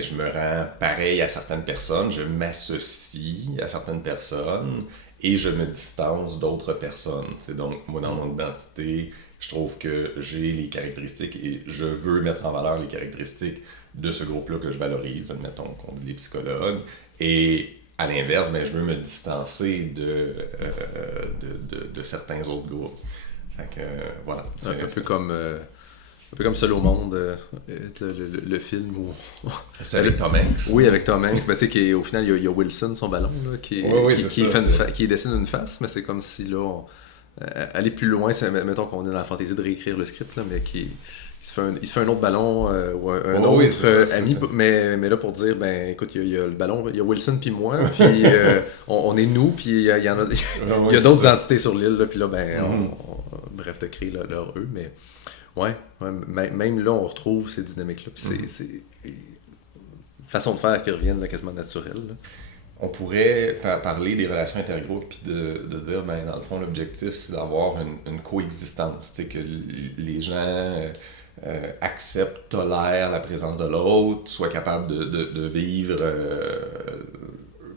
je me rends pareil à certaines personnes, je m'associe à certaines personnes et je me distance d'autres personnes. Donc, moi, dans mon identité, je trouve que j'ai les caractéristiques et je veux mettre en valeur les caractéristiques de ce groupe-là que je valorise, admettons qu'on dit les psychologues. Et à l'inverse, je veux me distancer de certains autres groupes. Fait que, voilà. Un peu comme Seul au monde, le film où... C'est avec Tom Hanks. Oui, avec Tom Hanks. Au final, il y a Wilson, son ballon, là, qui dessine une face, mais c'est comme si, là, aller plus loin, mettons qu'on est dans la fantaisie de réécrire le script, là, mais qui il se fait un autre ballon ou un autre ami, mais là pour dire, ben écoute, il y a le ballon, il y a Wilson puis moi, puis on est nous, puis il y a d'autres entités sur l'île, là, puis là, bref, de créer leur eux, mais même là, on retrouve ces dynamiques-là, puis c'est une façon de faire qui reviennent là, quasiment naturelle. Là. On pourrait parler des relations intergroupes puis de dire, ben, dans le fond, l'objectif, c'est d'avoir une coexistence, tu sais, que les gens acceptent, tolèrent la présence de l'autre, soient capables de vivre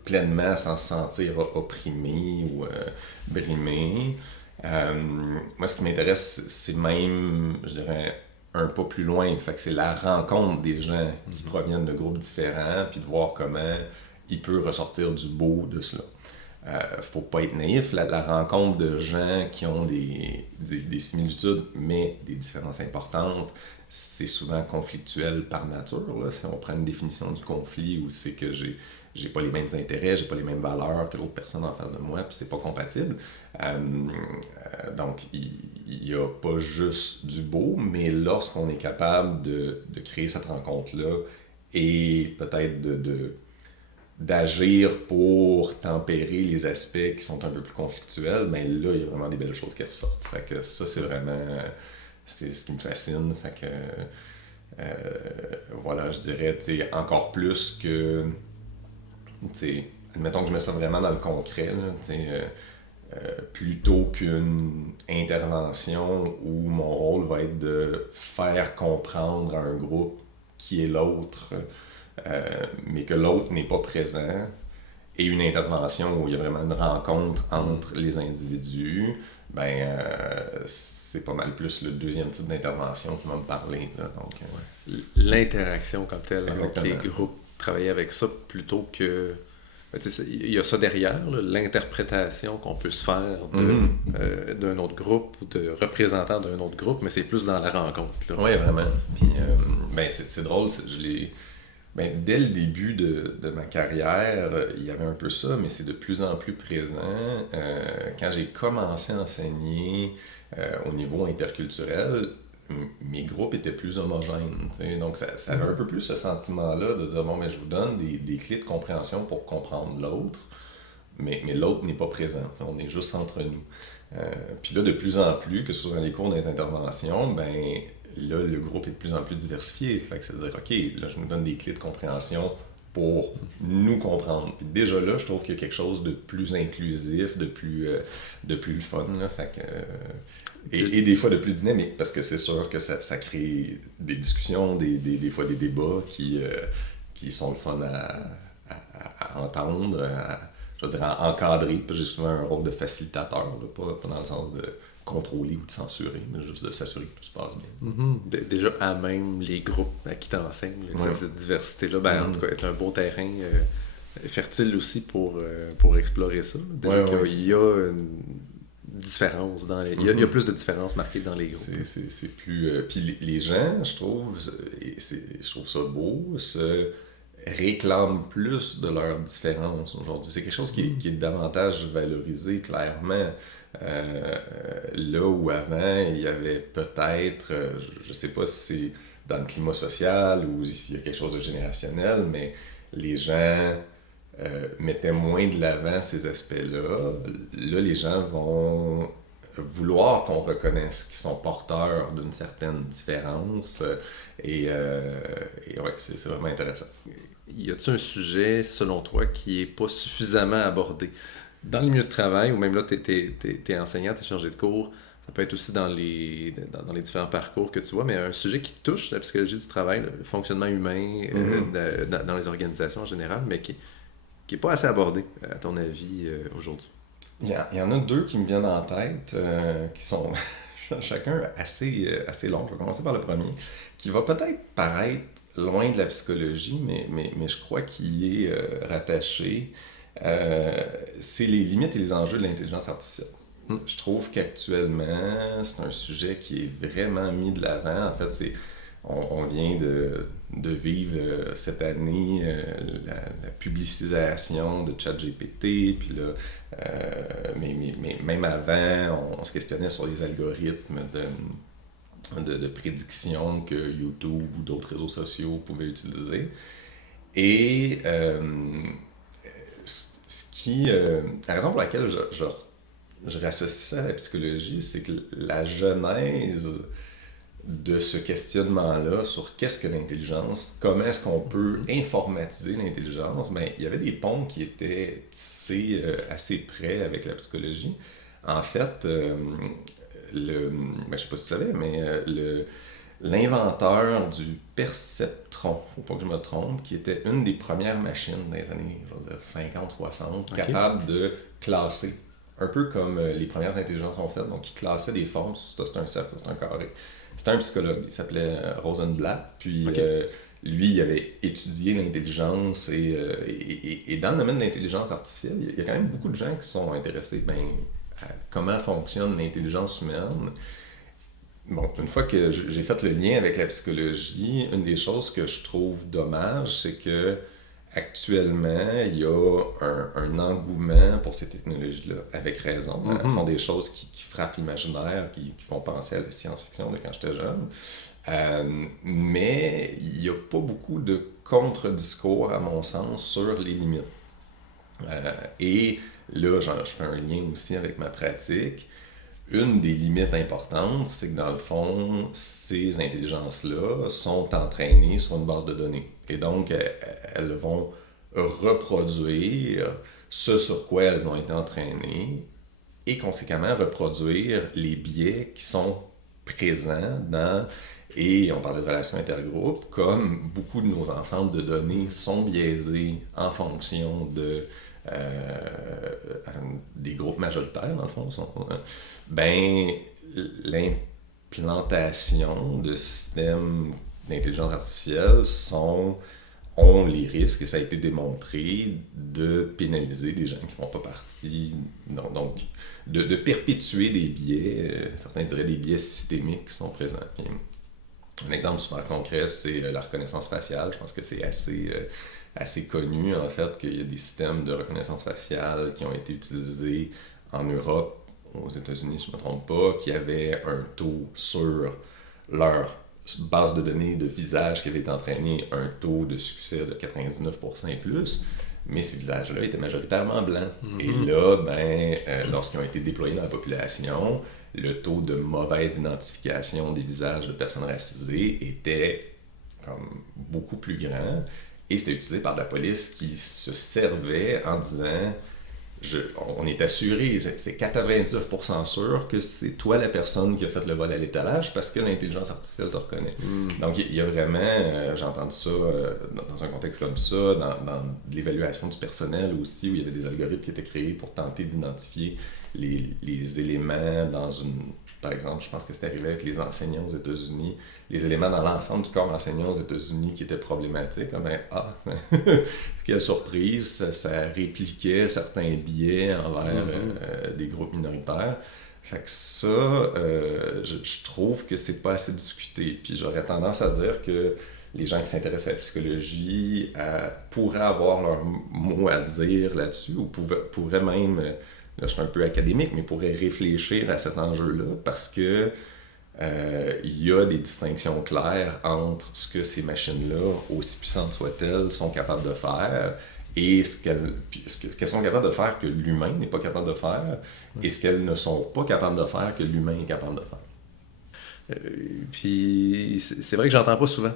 pleinement sans se sentir opprimés ou brimés. Moi, ce qui m'intéresse, c'est même, je dirais, un pas plus loin. Fait que c'est la rencontre des gens qui proviennent de groupes différents, puis de voir comment il peut ressortir du beau de cela. Faut pas être naïf, la rencontre de gens qui ont des similitudes, mais des différences importantes, c'est souvent conflictuel par nature. Là. Si on prend une définition du conflit, où c'est que j'ai pas les mêmes intérêts, j'ai pas les mêmes valeurs que l'autre personne en face de moi, puis c'est pas compatible. Donc, il n'y a pas juste du beau, mais lorsqu'on est capable de créer cette rencontre-là et peut-être d'agir pour tempérer les aspects qui sont un peu plus conflictuels, ben là, il y a vraiment des belles choses qui ressortent. Fait que ça, c'est vraiment c'est ce qui me fascine. Fait que voilà, je dirais, tu sais, encore plus que, tu sais, admettons que je mets ça vraiment dans le concret, là, tu sais, plutôt qu'une intervention où mon rôle va être de faire comprendre à un groupe qui est l'autre, mais que l'autre n'est pas présent, et une intervention où il y a vraiment une rencontre entre les individus, ben c'est pas mal plus le deuxième type d'intervention qui va me parler. Là, donc, l'interaction comme telle, avec les groupes, travailler avec ça plutôt que... Il y a ça derrière, là, l'interprétation qu'on peut se faire d'un autre groupe ou de représentants d'un autre groupe, mais c'est plus dans la rencontre. Oui, vraiment. Puis, ben, c'est drôle, dès le début de ma carrière, il y avait un peu ça, mais c'est de plus en plus présent. Quand j'ai commencé à enseigner au niveau interculturel, mes groupes étaient plus homogènes. T'sais. Donc, ça avait un peu plus ce sentiment-là de dire, bon, mais je vous donne des clés de compréhension pour comprendre l'autre, mais l'autre n'est pas présent. On est juste entre nous. Puis là, de plus en plus, que ce soit dans les cours, dans les interventions, ben là, le groupe est de plus en plus diversifié. Fait que c'est de dire, OK, là, je nous donne des clés de compréhension pour nous comprendre. Puis déjà là, je trouve qu'il y a quelque chose de plus inclusif, de plus fun. Là. Fait que, et des fois de plus dynamique, parce que c'est sûr que ça crée des discussions, des fois des débats qui sont le fun à entendre, je veux dire, à encadrer. Parce que j'ai souvent un rôle de facilitateur, là, pas dans le sens de contrôler ou de censurer, mais juste de s'assurer que tout se passe bien. Déjà, à même les groupes à qui t'enseignes, cette diversité-là, ben, en tout cas, est un beau terrain fertile aussi pour explorer ça. Il y a une différence dans les... il y a plus de différences marquées dans les groupes. C'est plus... Puis les gens, je trouve ça beau, se réclament plus de leurs différences aujourd'hui. C'est quelque chose qui est davantage valorisé, clairement. Là où avant, il y avait peut-être, je sais pas si c'est dans le climat social ou s'il y a quelque chose de générationnel, mais les gens mettaient moins de l'avant ces aspects-là. Là, les gens vont vouloir qu'on reconnaisse qu'ils sont porteurs d'une certaine différence et ouais, c'est vraiment intéressant. Y a-t-il un sujet, selon toi, qui n'est pas suffisamment abordé? Dans le milieu de travail, ou même là, t'es enseignant, t'es chargé de cours, ça peut être aussi dans les différents parcours que tu vois, mais un sujet qui touche la psychologie du travail, le fonctionnement humain dans les organisations en général, mais qui n'est pas assez abordé, à ton avis, aujourd'hui. Il y en a deux qui me viennent en tête, qui sont chacun assez longs. Je vais commencer par le premier, qui va peut-être paraître loin de la psychologie, mais je crois qu'il y est rattaché. C'est les limites et les enjeux de l'intelligence artificielle. Je trouve qu'actuellement, c'est un sujet qui est vraiment mis de l'avant. En fait, on vient de vivre cette année la publicisation de ChatGPT, puis là, mais même avant, on se questionnait sur les algorithmes de prédiction que YouTube ou d'autres réseaux sociaux pouvaient utiliser. Et la raison pour laquelle je rassocie ça à la psychologie, c'est que la genèse de ce questionnement-là sur qu'est-ce que l'intelligence, comment est-ce qu'on peut informatiser l'intelligence, ben, il y avait des ponts qui étaient tissés assez près avec la psychologie. En fait, je ne sais pas si tu savais, mais l'inventeur du perceptron, faut pas que je me trompe, qui était une des premières machines des années, je veux dire, 50-60, capable de classer, un peu comme les premières intelligences ont fait, donc il classait des formes, ça c'est un cercle, ça c'est un carré. C'était un psychologue, il s'appelait Rosenblatt, puis lui, il avait étudié l'intelligence et dans le domaine de l'intelligence artificielle, il y a quand même beaucoup de gens qui sont intéressés à comment fonctionne l'intelligence humaine. Bon, une fois que j'ai fait le lien avec la psychologie, une des choses que je trouve dommage, c'est que actuellement, il y a un engouement pour ces technologies-là, avec raison. Elles font des choses qui frappent l'imaginaire, qui font penser à la science-fiction de quand j'étais jeune. Mais il n'y a pas beaucoup de contre-discours, à mon sens, sur les limites. Et là, je fais un lien aussi avec ma pratique. Une des limites importantes, c'est que dans le fond, ces intelligences-là sont entraînées sur une base de données. Et donc, elles vont reproduire ce sur quoi elles ont été entraînées et conséquemment reproduire les biais qui sont présents dans, et on parlait de relations intergroupes, comme beaucoup de nos ensembles de données sont biaisés en fonction de des groupes majoritaires, dans le fond, l'implantation de systèmes d'intelligence artificielle ont les risques, et ça a été démontré, de pénaliser des gens qui ne font pas partie, donc de perpétuer des biais, certains diraient des biais systémiques qui sont présents. Puis, un exemple super concret, c'est la reconnaissance faciale. Je pense que c'est assez connu, en fait, qu'il y a des systèmes de reconnaissance faciale qui ont été utilisés en Europe, aux États-Unis, si je ne me trompe pas, qui avaient un taux sur leur base de données de visage qui avait été entraîné, un taux de succès de 99% et plus, mais ces visages-là étaient majoritairement blancs. Et là, lorsqu'ils ont été déployés dans la population, le taux de mauvaise identification des visages de personnes racisées était comme beaucoup plus grand. Et c'était utilisé par de la police qui se servait en disant on est assuré, c'est 99% sûr que c'est toi la personne qui a fait le vol à l'étalage parce que l'intelligence artificielle te reconnaît. Donc il y a vraiment, j'ai entendu ça dans un contexte comme ça, dans l'évaluation du personnel aussi, où il y avait des algorithmes qui étaient créés pour tenter d'identifier les éléments dans une... Par exemple, je pense que c'est arrivé avec les enseignants aux États-Unis, les éléments dans l'ensemble du corps enseignant aux États-Unis qui étaient problématiques. Quelle surprise, ça répliquait certains biais envers des groupes minoritaires. Fait que ça, je trouve que c'est pas assez discuté. Puis j'aurais tendance à dire que les gens qui s'intéressent à la psychologie pourraient avoir leur mot à dire là-dessus, ou pourraient même... Là, je suis un peu académique, mais pourrait réfléchir à cet enjeu-là parce que il y a des distinctions claires entre ce que ces machines-là, aussi puissantes soient-elles, sont capables de faire et ce qu'elles sont capables de faire que l'humain n'est pas capable de faire et ce qu'elles ne sont pas capables de faire que l'humain est capable de faire. Puis c'est vrai que j'entends pas souvent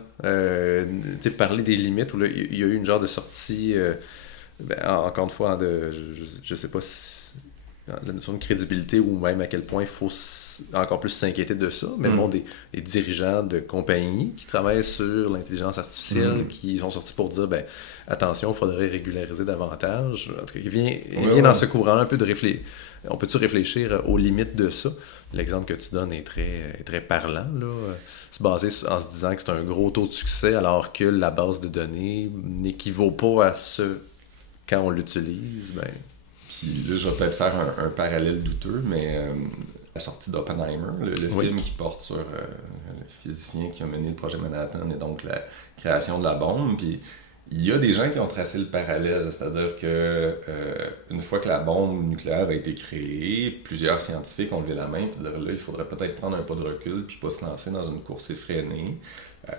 parler des limites, où il y a eu une genre de sortie, encore une fois, je sais pas si la notion de crédibilité ou même à quel point il faut encore plus s'inquiéter de ça, mais bon, des dirigeants de compagnies qui travaillent sur l'intelligence artificielle, qui sont sortis pour dire, attention, il faudrait régulariser davantage. En tout cas, il vient dans ce courant un peu de réfléchir. On peut-tu réfléchir aux limites de ça? L'exemple que tu donnes est très parlant, là. C'est basé en se disant que c'est un gros taux de succès alors que la base de données n'équivaut pas à ce quand on l'utilise. Puis là, je vais peut-être faire un parallèle douteux, mais la sortie d'Oppenheimer, le film qui porte sur le physicien qui a mené le projet Manhattan et donc la création de la bombe, puis Il y a des gens qui ont tracé le parallèle, c'est-à-dire que une fois que la bombe nucléaire a été créée, plusieurs scientifiques ont levé la main et dit là, il faudrait peut-être prendre un pas de recul puis pas se lancer dans une course effrénée.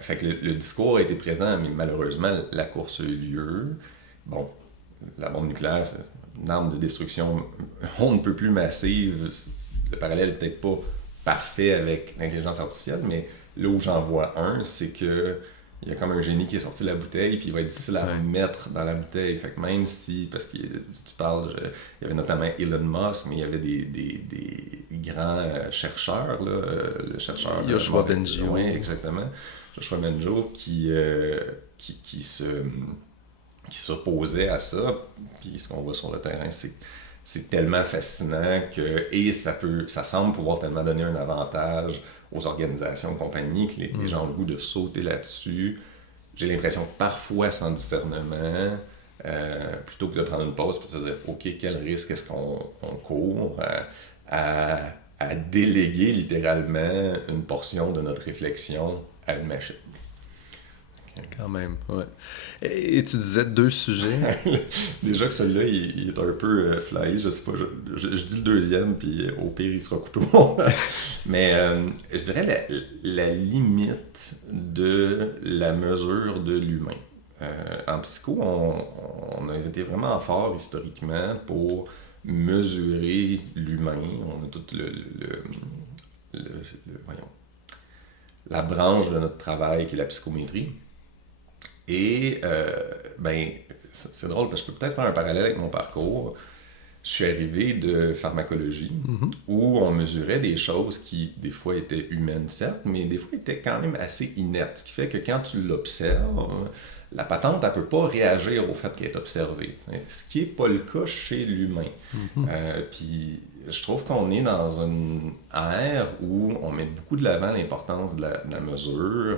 Fait que le discours a été présent, mais malheureusement, la course a eu lieu. Bon, la bombe nucléaire, c'est une arme de destruction on ne peut plus massive. Le parallèle n'est peut-être pas parfait avec l'intelligence artificielle, mais là où j'en vois un, c'est que il y a comme un génie qui est sorti de la bouteille, puis il va être difficile à remettre dans la bouteille. Fait que même si, parce que tu parles, il y avait notamment Elon Musk, mais il y avait des grands chercheurs, là, le chercheur... Yoshua Bengio. Oui, exactement. Joshua Bengio qui s'opposait à ça. Puis ce qu'on voit sur le terrain, c'est tellement fascinant et ça semble pouvoir tellement donner un avantage aux organisations, aux compagnies, que les gens ont le goût de sauter là-dessus. J'ai l'impression que parfois, sans discernement, plutôt que de prendre une pause et de se dire « OK, quel risque est-ce qu'on court à déléguer littéralement une portion de notre réflexion à une machine. » Quand même, ouais. Et tu disais 2 sujets. Déjà que celui-là, il est un peu flyé, je sais pas, je dis le deuxième, puis au pire, il sera coupé au montage. Mais je dirais la limite de la mesure de l'humain. En psycho, on a été vraiment fort historiquement pour mesurer l'humain. On a tout voyons, la branche de notre travail qui est la psychométrie. Et, c'est drôle parce que je peux peut-être faire un parallèle avec mon parcours. Je suis arrivé de pharmacologie, où on mesurait des choses qui, des fois, étaient humaines, certes, mais des fois, étaient quand même assez inertes. Ce qui fait que quand tu l'observes, la patente, elle ne peut pas réagir au fait qu'elle est observée. Ce qui n'est pas le cas chez l'humain. Puis, je trouve qu'on est dans une ère où on met beaucoup de l'avant l'importance de la mesure.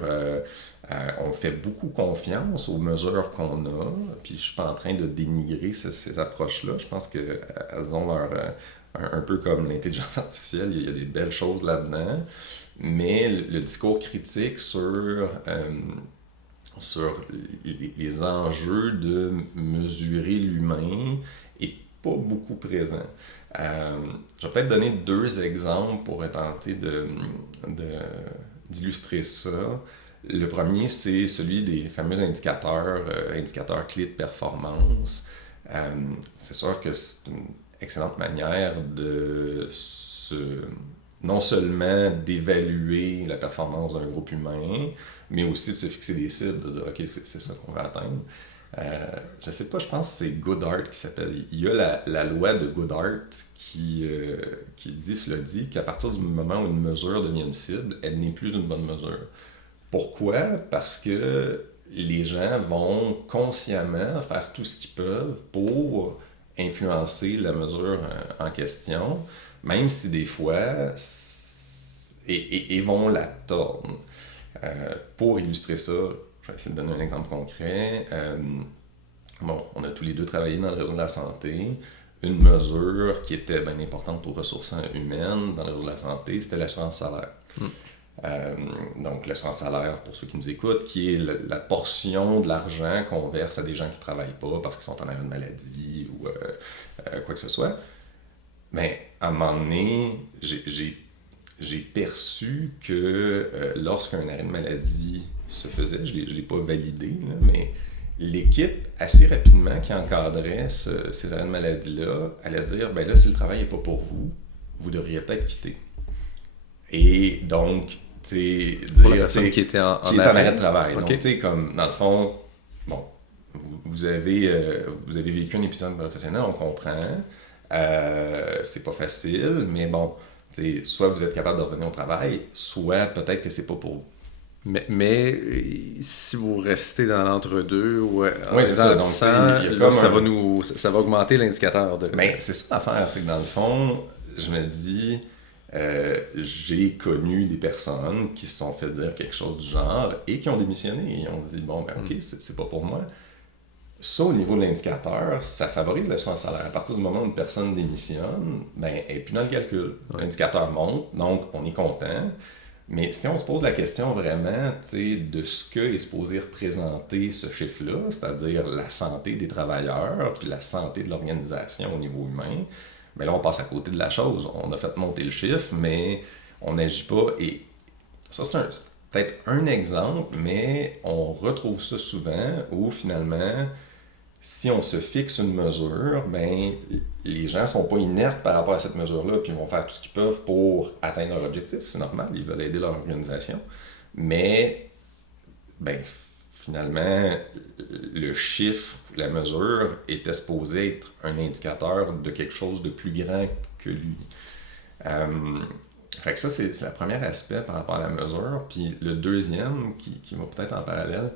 On fait beaucoup confiance aux mesures qu'on a, puis je suis pas en train de dénigrer ces approches-là. Je pense qu'elles ont un peu comme l'intelligence artificielle, il y a des belles choses là-dedans, mais le discours critique sur les enjeux de mesurer l'humain est pas beaucoup présent. Je vais peut-être donner 2 exemples pour tenter d'illustrer ça. Le premier, c'est celui des fameux indicateurs clés de performance. C'est sûr que c'est une excellente manière non seulement d'évaluer la performance d'un groupe humain, mais aussi de se fixer des cibles, de dire « OK, c'est ça qu'on va atteindre ». Je sais pas, je pense que c'est Goodhart qui s'appelle. Il y a la loi de Goodhart qui dit, cela dit, qu'à partir du moment où une mesure devient une cible, elle n'est plus une bonne mesure. Pourquoi? Parce que les gens vont consciemment faire tout ce qu'ils peuvent pour influencer la mesure en question, même si des fois, et vont la tordre. Pour illustrer ça, je vais essayer de donner un exemple concret. On a tous les deux travaillé dans le réseau de la santé. Une mesure qui était bien importante aux ressources humaines dans le réseau de la santé, c'était l'assurance salaire. Donc, l'assurance salaire, pour ceux qui nous écoutent, qui est la portion de l'argent qu'on verse à des gens qui ne travaillent pas parce qu'ils sont en arrêt de maladie ou quoi que ce soit. Mais à un moment donné, j'ai perçu que lorsqu'un arrêt de maladie se faisait, je ne l'ai pas validé, là, mais l'équipe, assez rapidement, qui encadrait ces arrêts de maladie-là, allait dire, ben là, si le travail n'est pas pour vous, vous devriez peut-être quitter. Et donc, tu sais, pour la personne qui était en arrêt de travail. Okay. Donc, tu sais, comme, dans le fond, bon, vous avez vécu un épisode professionnel, on comprend, c'est pas facile, mais bon, tu sais, soit vous êtes capable de revenir au travail, soit peut-être que c'est pas pour vous. Mais si vous restez dans l'entre-deux ou oui, c'est ça. Donc, ça va augmenter l'indicateur de... Mais c'est ça l'affaire, c'est que dans le fond, je me dis, j'ai connu des personnes qui se sont fait dire quelque chose du genre et qui ont démissionné. Ils ont dit, bon, ben ok, c'est pas pour moi. Ça, au niveau de l'indicateur, ça favorise l'assurance salaire. À partir du moment où une personne démissionne, ben, elle n'est plus dans le calcul. L'indicateur monte, donc on est content. Mais si on se pose la question vraiment de ce que est supposé représenter ce chiffre-là, c'est-à-dire la santé des travailleurs puis la santé de l'organisation au niveau humain, bien là, on passe à côté de la chose. On a fait monter le chiffre, mais on n'agit pas. Et ça, c'est peut-être un exemple, mais on retrouve ça souvent où finalement, si on se fixe une mesure, ben les gens sont pas inertes par rapport à cette mesure-là, puis ils vont faire tout ce qu'ils peuvent pour atteindre leur objectif. C'est normal, ils veulent aider leur organisation. Mais, ben, finalement, le chiffre, la mesure, était supposé être un indicateur de quelque chose de plus grand que lui. Fait que ça, c'est le premier aspect par rapport à la mesure. Puis le deuxième, qui va peut-être en parallèle,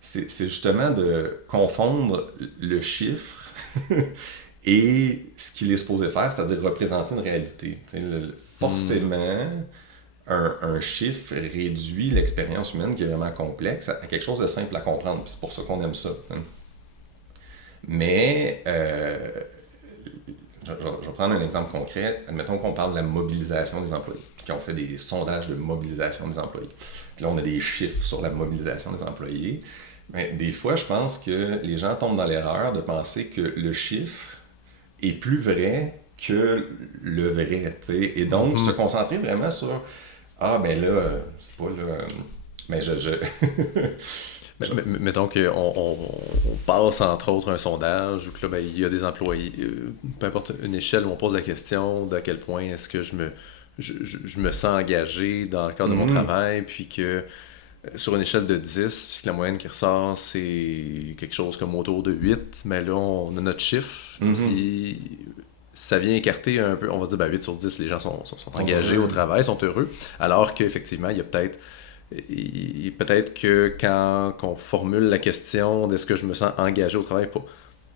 c'est justement de confondre le chiffre et ce qu'il est supposé faire, c'est-à-dire représenter une réalité. Forcément, un chiffre réduit l'expérience humaine qui est vraiment complexe à quelque chose de simple à comprendre. C'est pour ça qu'on aime ça. Mais, je vais prendre un exemple concret. Admettons qu'on parle de la mobilisation des employés, puis qu'on fait des sondages de mobilisation des employés. Puis là, on a des chiffres sur la mobilisation des employés. Mais des fois, je pense que les gens tombent dans l'erreur de penser que le chiffre est plus vrai que le vrai, t'sais. Et donc, se concentrer vraiment sur « Ah, ben là, c'est pas là... Mais Mettons qu'on passe entre autres un sondage où que là, ben, il y a des employés, peu importe une échelle où on pose la question d'à quel point est-ce que je me sens engagé dans le cadre de mon travail, puis que sur une échelle de 10, puis que la moyenne qui ressort, c'est quelque chose comme autour de 8, mais là, on a notre chiffre, puis ça vient écarter un peu, on va dire, ben 8 sur 10, les gens sont engagés au travail, sont heureux, alors qu'effectivement, il y a peut-être que quand on formule la question d'est-ce que je me sens engagé au travail,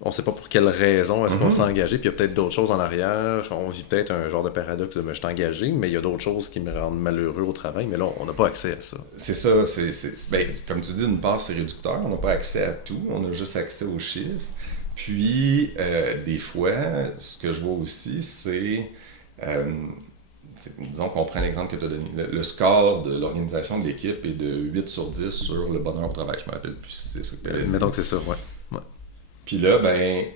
on ne sait pas pour quelle raison est-ce qu'on s'est engagé, puis il y a peut-être d'autres choses en arrière. On vit peut-être un genre de paradoxe de je suis engagé, mais il y a d'autres choses qui me rendent malheureux au travail, mais là, on n'a pas accès à ça. C'est ça, ben, comme tu dis, d'une part, c'est réducteur, on n'a pas accès à tout, on a juste accès aux chiffres. Puis, des fois, ce que je vois aussi, c'est... disons qu'on prend l'exemple que tu as donné. Le score de l'organisation de l'équipe est de 8 sur 10 sur le bonheur au travail. Je me rappelle plus si c'est ça que tu avais dit. Mettons que c'est ça, ouais. Puis là, ben,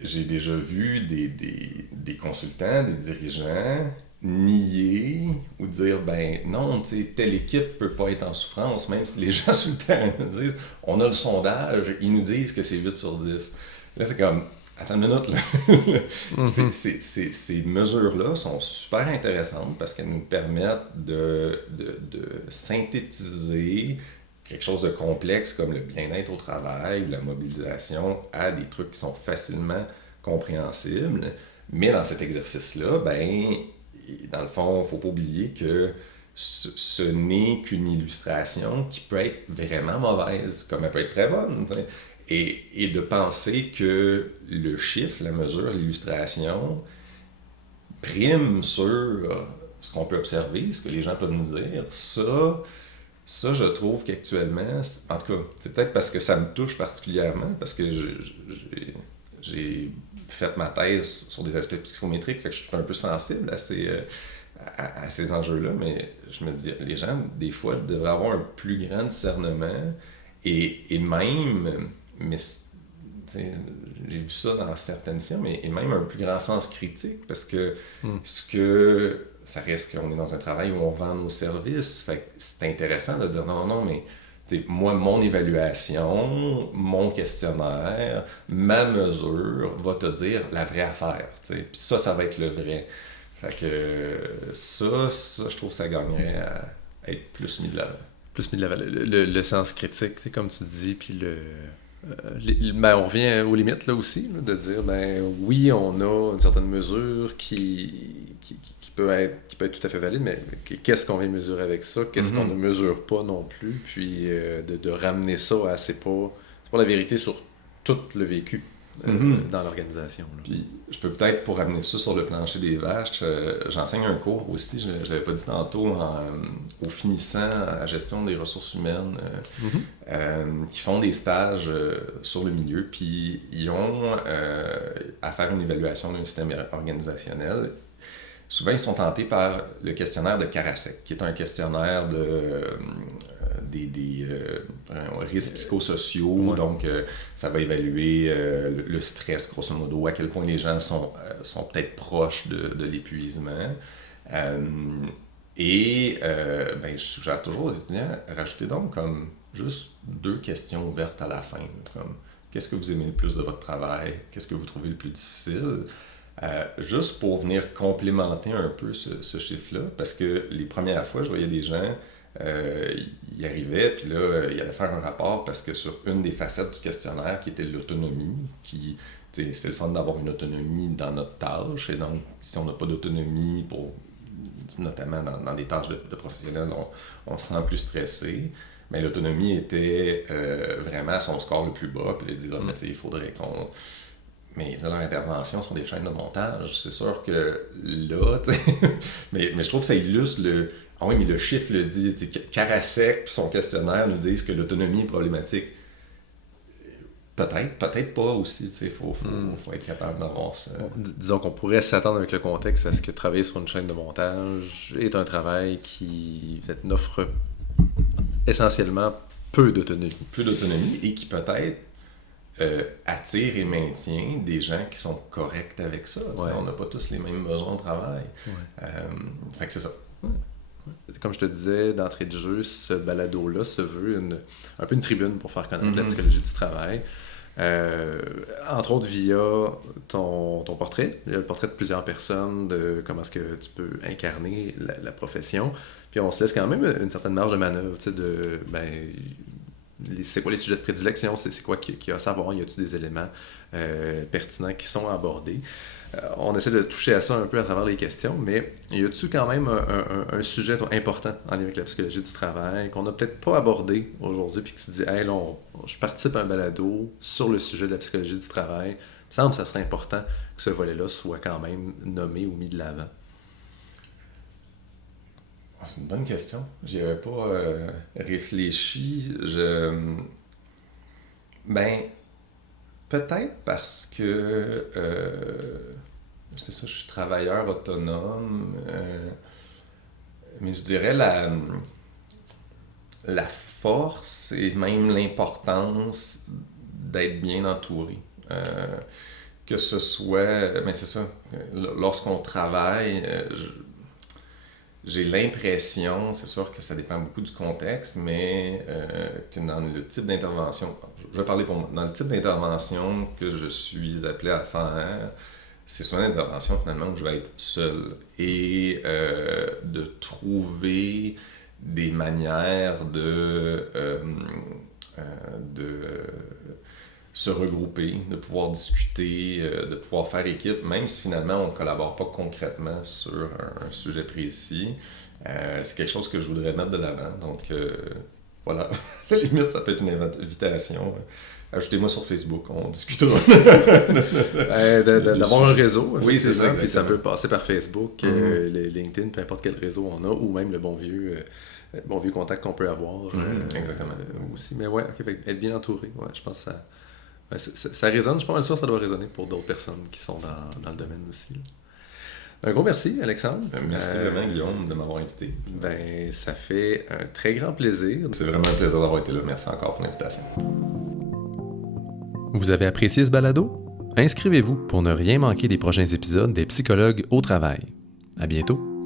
j'ai déjà vu des consultants, des dirigeants nier ou dire, ben non, tu sais, telle équipe peut pas être en souffrance, même si les gens sur le terrain nous disent, on a le sondage, ils nous disent que c'est 8 sur 10. Là, c'est comme... Attends une minute, là. Ces mesures-là sont super intéressantes parce qu'elles nous permettent de synthétiser quelque chose de complexe comme le bien-être au travail ou la mobilisation à des trucs qui sont facilement compréhensibles. Mais dans cet exercice-là, ben, dans le fond, il ne faut pas oublier que ce n'est qu'une illustration qui peut être vraiment mauvaise, comme elle peut être très bonne. T'sais. Et de penser que le chiffre, la mesure, l'illustration prime sur ce qu'on peut observer, ce que les gens peuvent nous dire, ça je trouve qu'actuellement, en tout cas, c'est peut-être parce que ça me touche particulièrement, parce que j'ai fait ma thèse sur des aspects psychométriques, fait que je suis un peu sensible à ces enjeux-là, mais je me dis, les gens, des fois, devraient avoir un plus grand discernement et même... Mais j'ai vu ça dans certaines firmes et même un plus grand sens critique parce que ça reste qu'on est dans un travail où on vend nos services. Fait que c'est intéressant de dire non, mais moi, mon évaluation, mon questionnaire, ma mesure va te dire la vraie affaire. Puis ça va être le vrai. Fait que ça, je trouve que ça gagnerait à être plus mis de l'avant. Plus mis de l'avant. Le sens critique, comme tu dis, puis ben, on revient aux limites là aussi, là, de dire ben oui, on a une certaine mesure qui peut être tout à fait valide, mais qu'est-ce qu'on vient mesurer avec ça, qu'est-ce qu'on ne mesure pas non plus, puis de ramener ça à c'est pas la vérité sur tout le vécu dans l'organisation. Là. Puis je peux peut-être, pour ramener ça sur le plancher des vaches, j'enseigne un cours aussi, je l'avais pas dit tantôt, aux finissants à gestion des ressources humaines qui font des stages sur le milieu, puis ils ont à faire une évaluation d'un système organisationnel. souvent ils sont tentés par le questionnaire de Karasek, qui est un questionnaire des risques psychosociaux. Ouais. Donc, ça va évaluer le stress, grosso modo, à quel point les gens sont peut-être proches de l'épuisement. Je suggère toujours aux étudiants, rajoutez donc comme juste 2 questions ouvertes à la fin, comme qu'est-ce que vous aimez le plus de votre travail, qu'est-ce que vous trouvez le plus difficile, juste pour venir complémenter un peu ce chiffre-là, parce que les premières fois, je voyais des gens, ils arrivaient, puis là, ils allaient faire un rapport parce que sur une des facettes du questionnaire, qui était l'autonomie, c'est le fun d'avoir une autonomie dans notre tâche, et donc, si on n'a pas d'autonomie, notamment dans des tâches de professionnels, on se sent plus stressé. Mais l'autonomie était vraiment à son score le plus bas, puis ils disaient, il faudrait qu'on... Mais leurs interventions sont des chaînes de montage, c'est sûr que là, mais je trouve que ça illustre le... Ah oui, mais le chiffre le dit, Karasek puis son questionnaire nous disent que l'autonomie est problématique. Peut-être pas aussi, il faut être capable d'avoir ça. Disons qu'on pourrait s'attendre avec le contexte à ce que travailler sur une chaîne de montage est un travail qui n'offre essentiellement peu d'autonomie. Peu d'autonomie et qui peut-être attire et maintient des gens qui sont corrects avec ça. Ouais. On n'a pas tous les mêmes besoins de travail. Ouais. Fait que c'est ça. Ouais. Comme je te disais, d'entrée de jeu, ce balado-là se veut un peu une tribune pour faire connaître la psychologie du travail. Entre autres via ton portrait, le portrait de plusieurs personnes, de comment est-ce que tu peux incarner la profession. Puis on se laisse quand même une certaine marge de manœuvre, tu sais, c'est quoi les sujets de prédilection, c'est quoi qu'il y a à savoir, y a-t-il des éléments pertinents qui sont abordés. On essaie de toucher à ça un peu à travers les questions, mais y a-t-il quand même un sujet important en lien avec la psychologie du travail qu'on n'a peut-être pas abordé aujourd'hui, puis que tu te dis, hey, là, je participe à un balado sur le sujet de la psychologie du travail. Il me semble que ça serait important que ce volet-là soit quand même nommé ou mis de l'avant. C'est une bonne question. J'y avais pas réfléchi. Peut-être parce que c'est ça, je suis travailleur autonome, mais je dirais la force et même l'importance d'être bien entouré. Que ce soit, c'est ça, lorsqu'on travaille, j'ai l'impression, c'est sûr que ça dépend beaucoup du contexte, mais que dans le type d'intervention, je vais parler pour moi, dans le type d'intervention que je suis appelé à faire, c'est souvent des interventions finalement où je vais être seul et de trouver des manières de se regrouper, de pouvoir discuter, de pouvoir faire équipe, même si finalement on ne collabore pas concrètement sur un sujet précis. C'est quelque chose que je voudrais mettre de l'avant. Donc voilà, à la limite, ça peut être une invitation. Ajoutez-moi sur Facebook, on discutera. D'avoir un réseau, oui, c'est ça. Puis ça peut passer par Facebook, LinkedIn, peu importe quel réseau on a, ou même le bon vieux contact qu'on peut avoir. Exactement. Aussi. Mais ouais, être bien entouré, ouais, je pense que ça résonne. Je suis pas mal sûr que ça doit résonner pour d'autres personnes qui sont dans le domaine aussi. Un gros merci, Alexandre. Merci vraiment, Guillaume, de m'avoir invité. Ça fait un très grand plaisir. C'est vraiment un plaisir d'avoir été là. Merci encore pour l'invitation. Vous avez apprécié ce balado? Inscrivez-vous pour ne rien manquer des prochains épisodes des Psychologues au travail. À bientôt!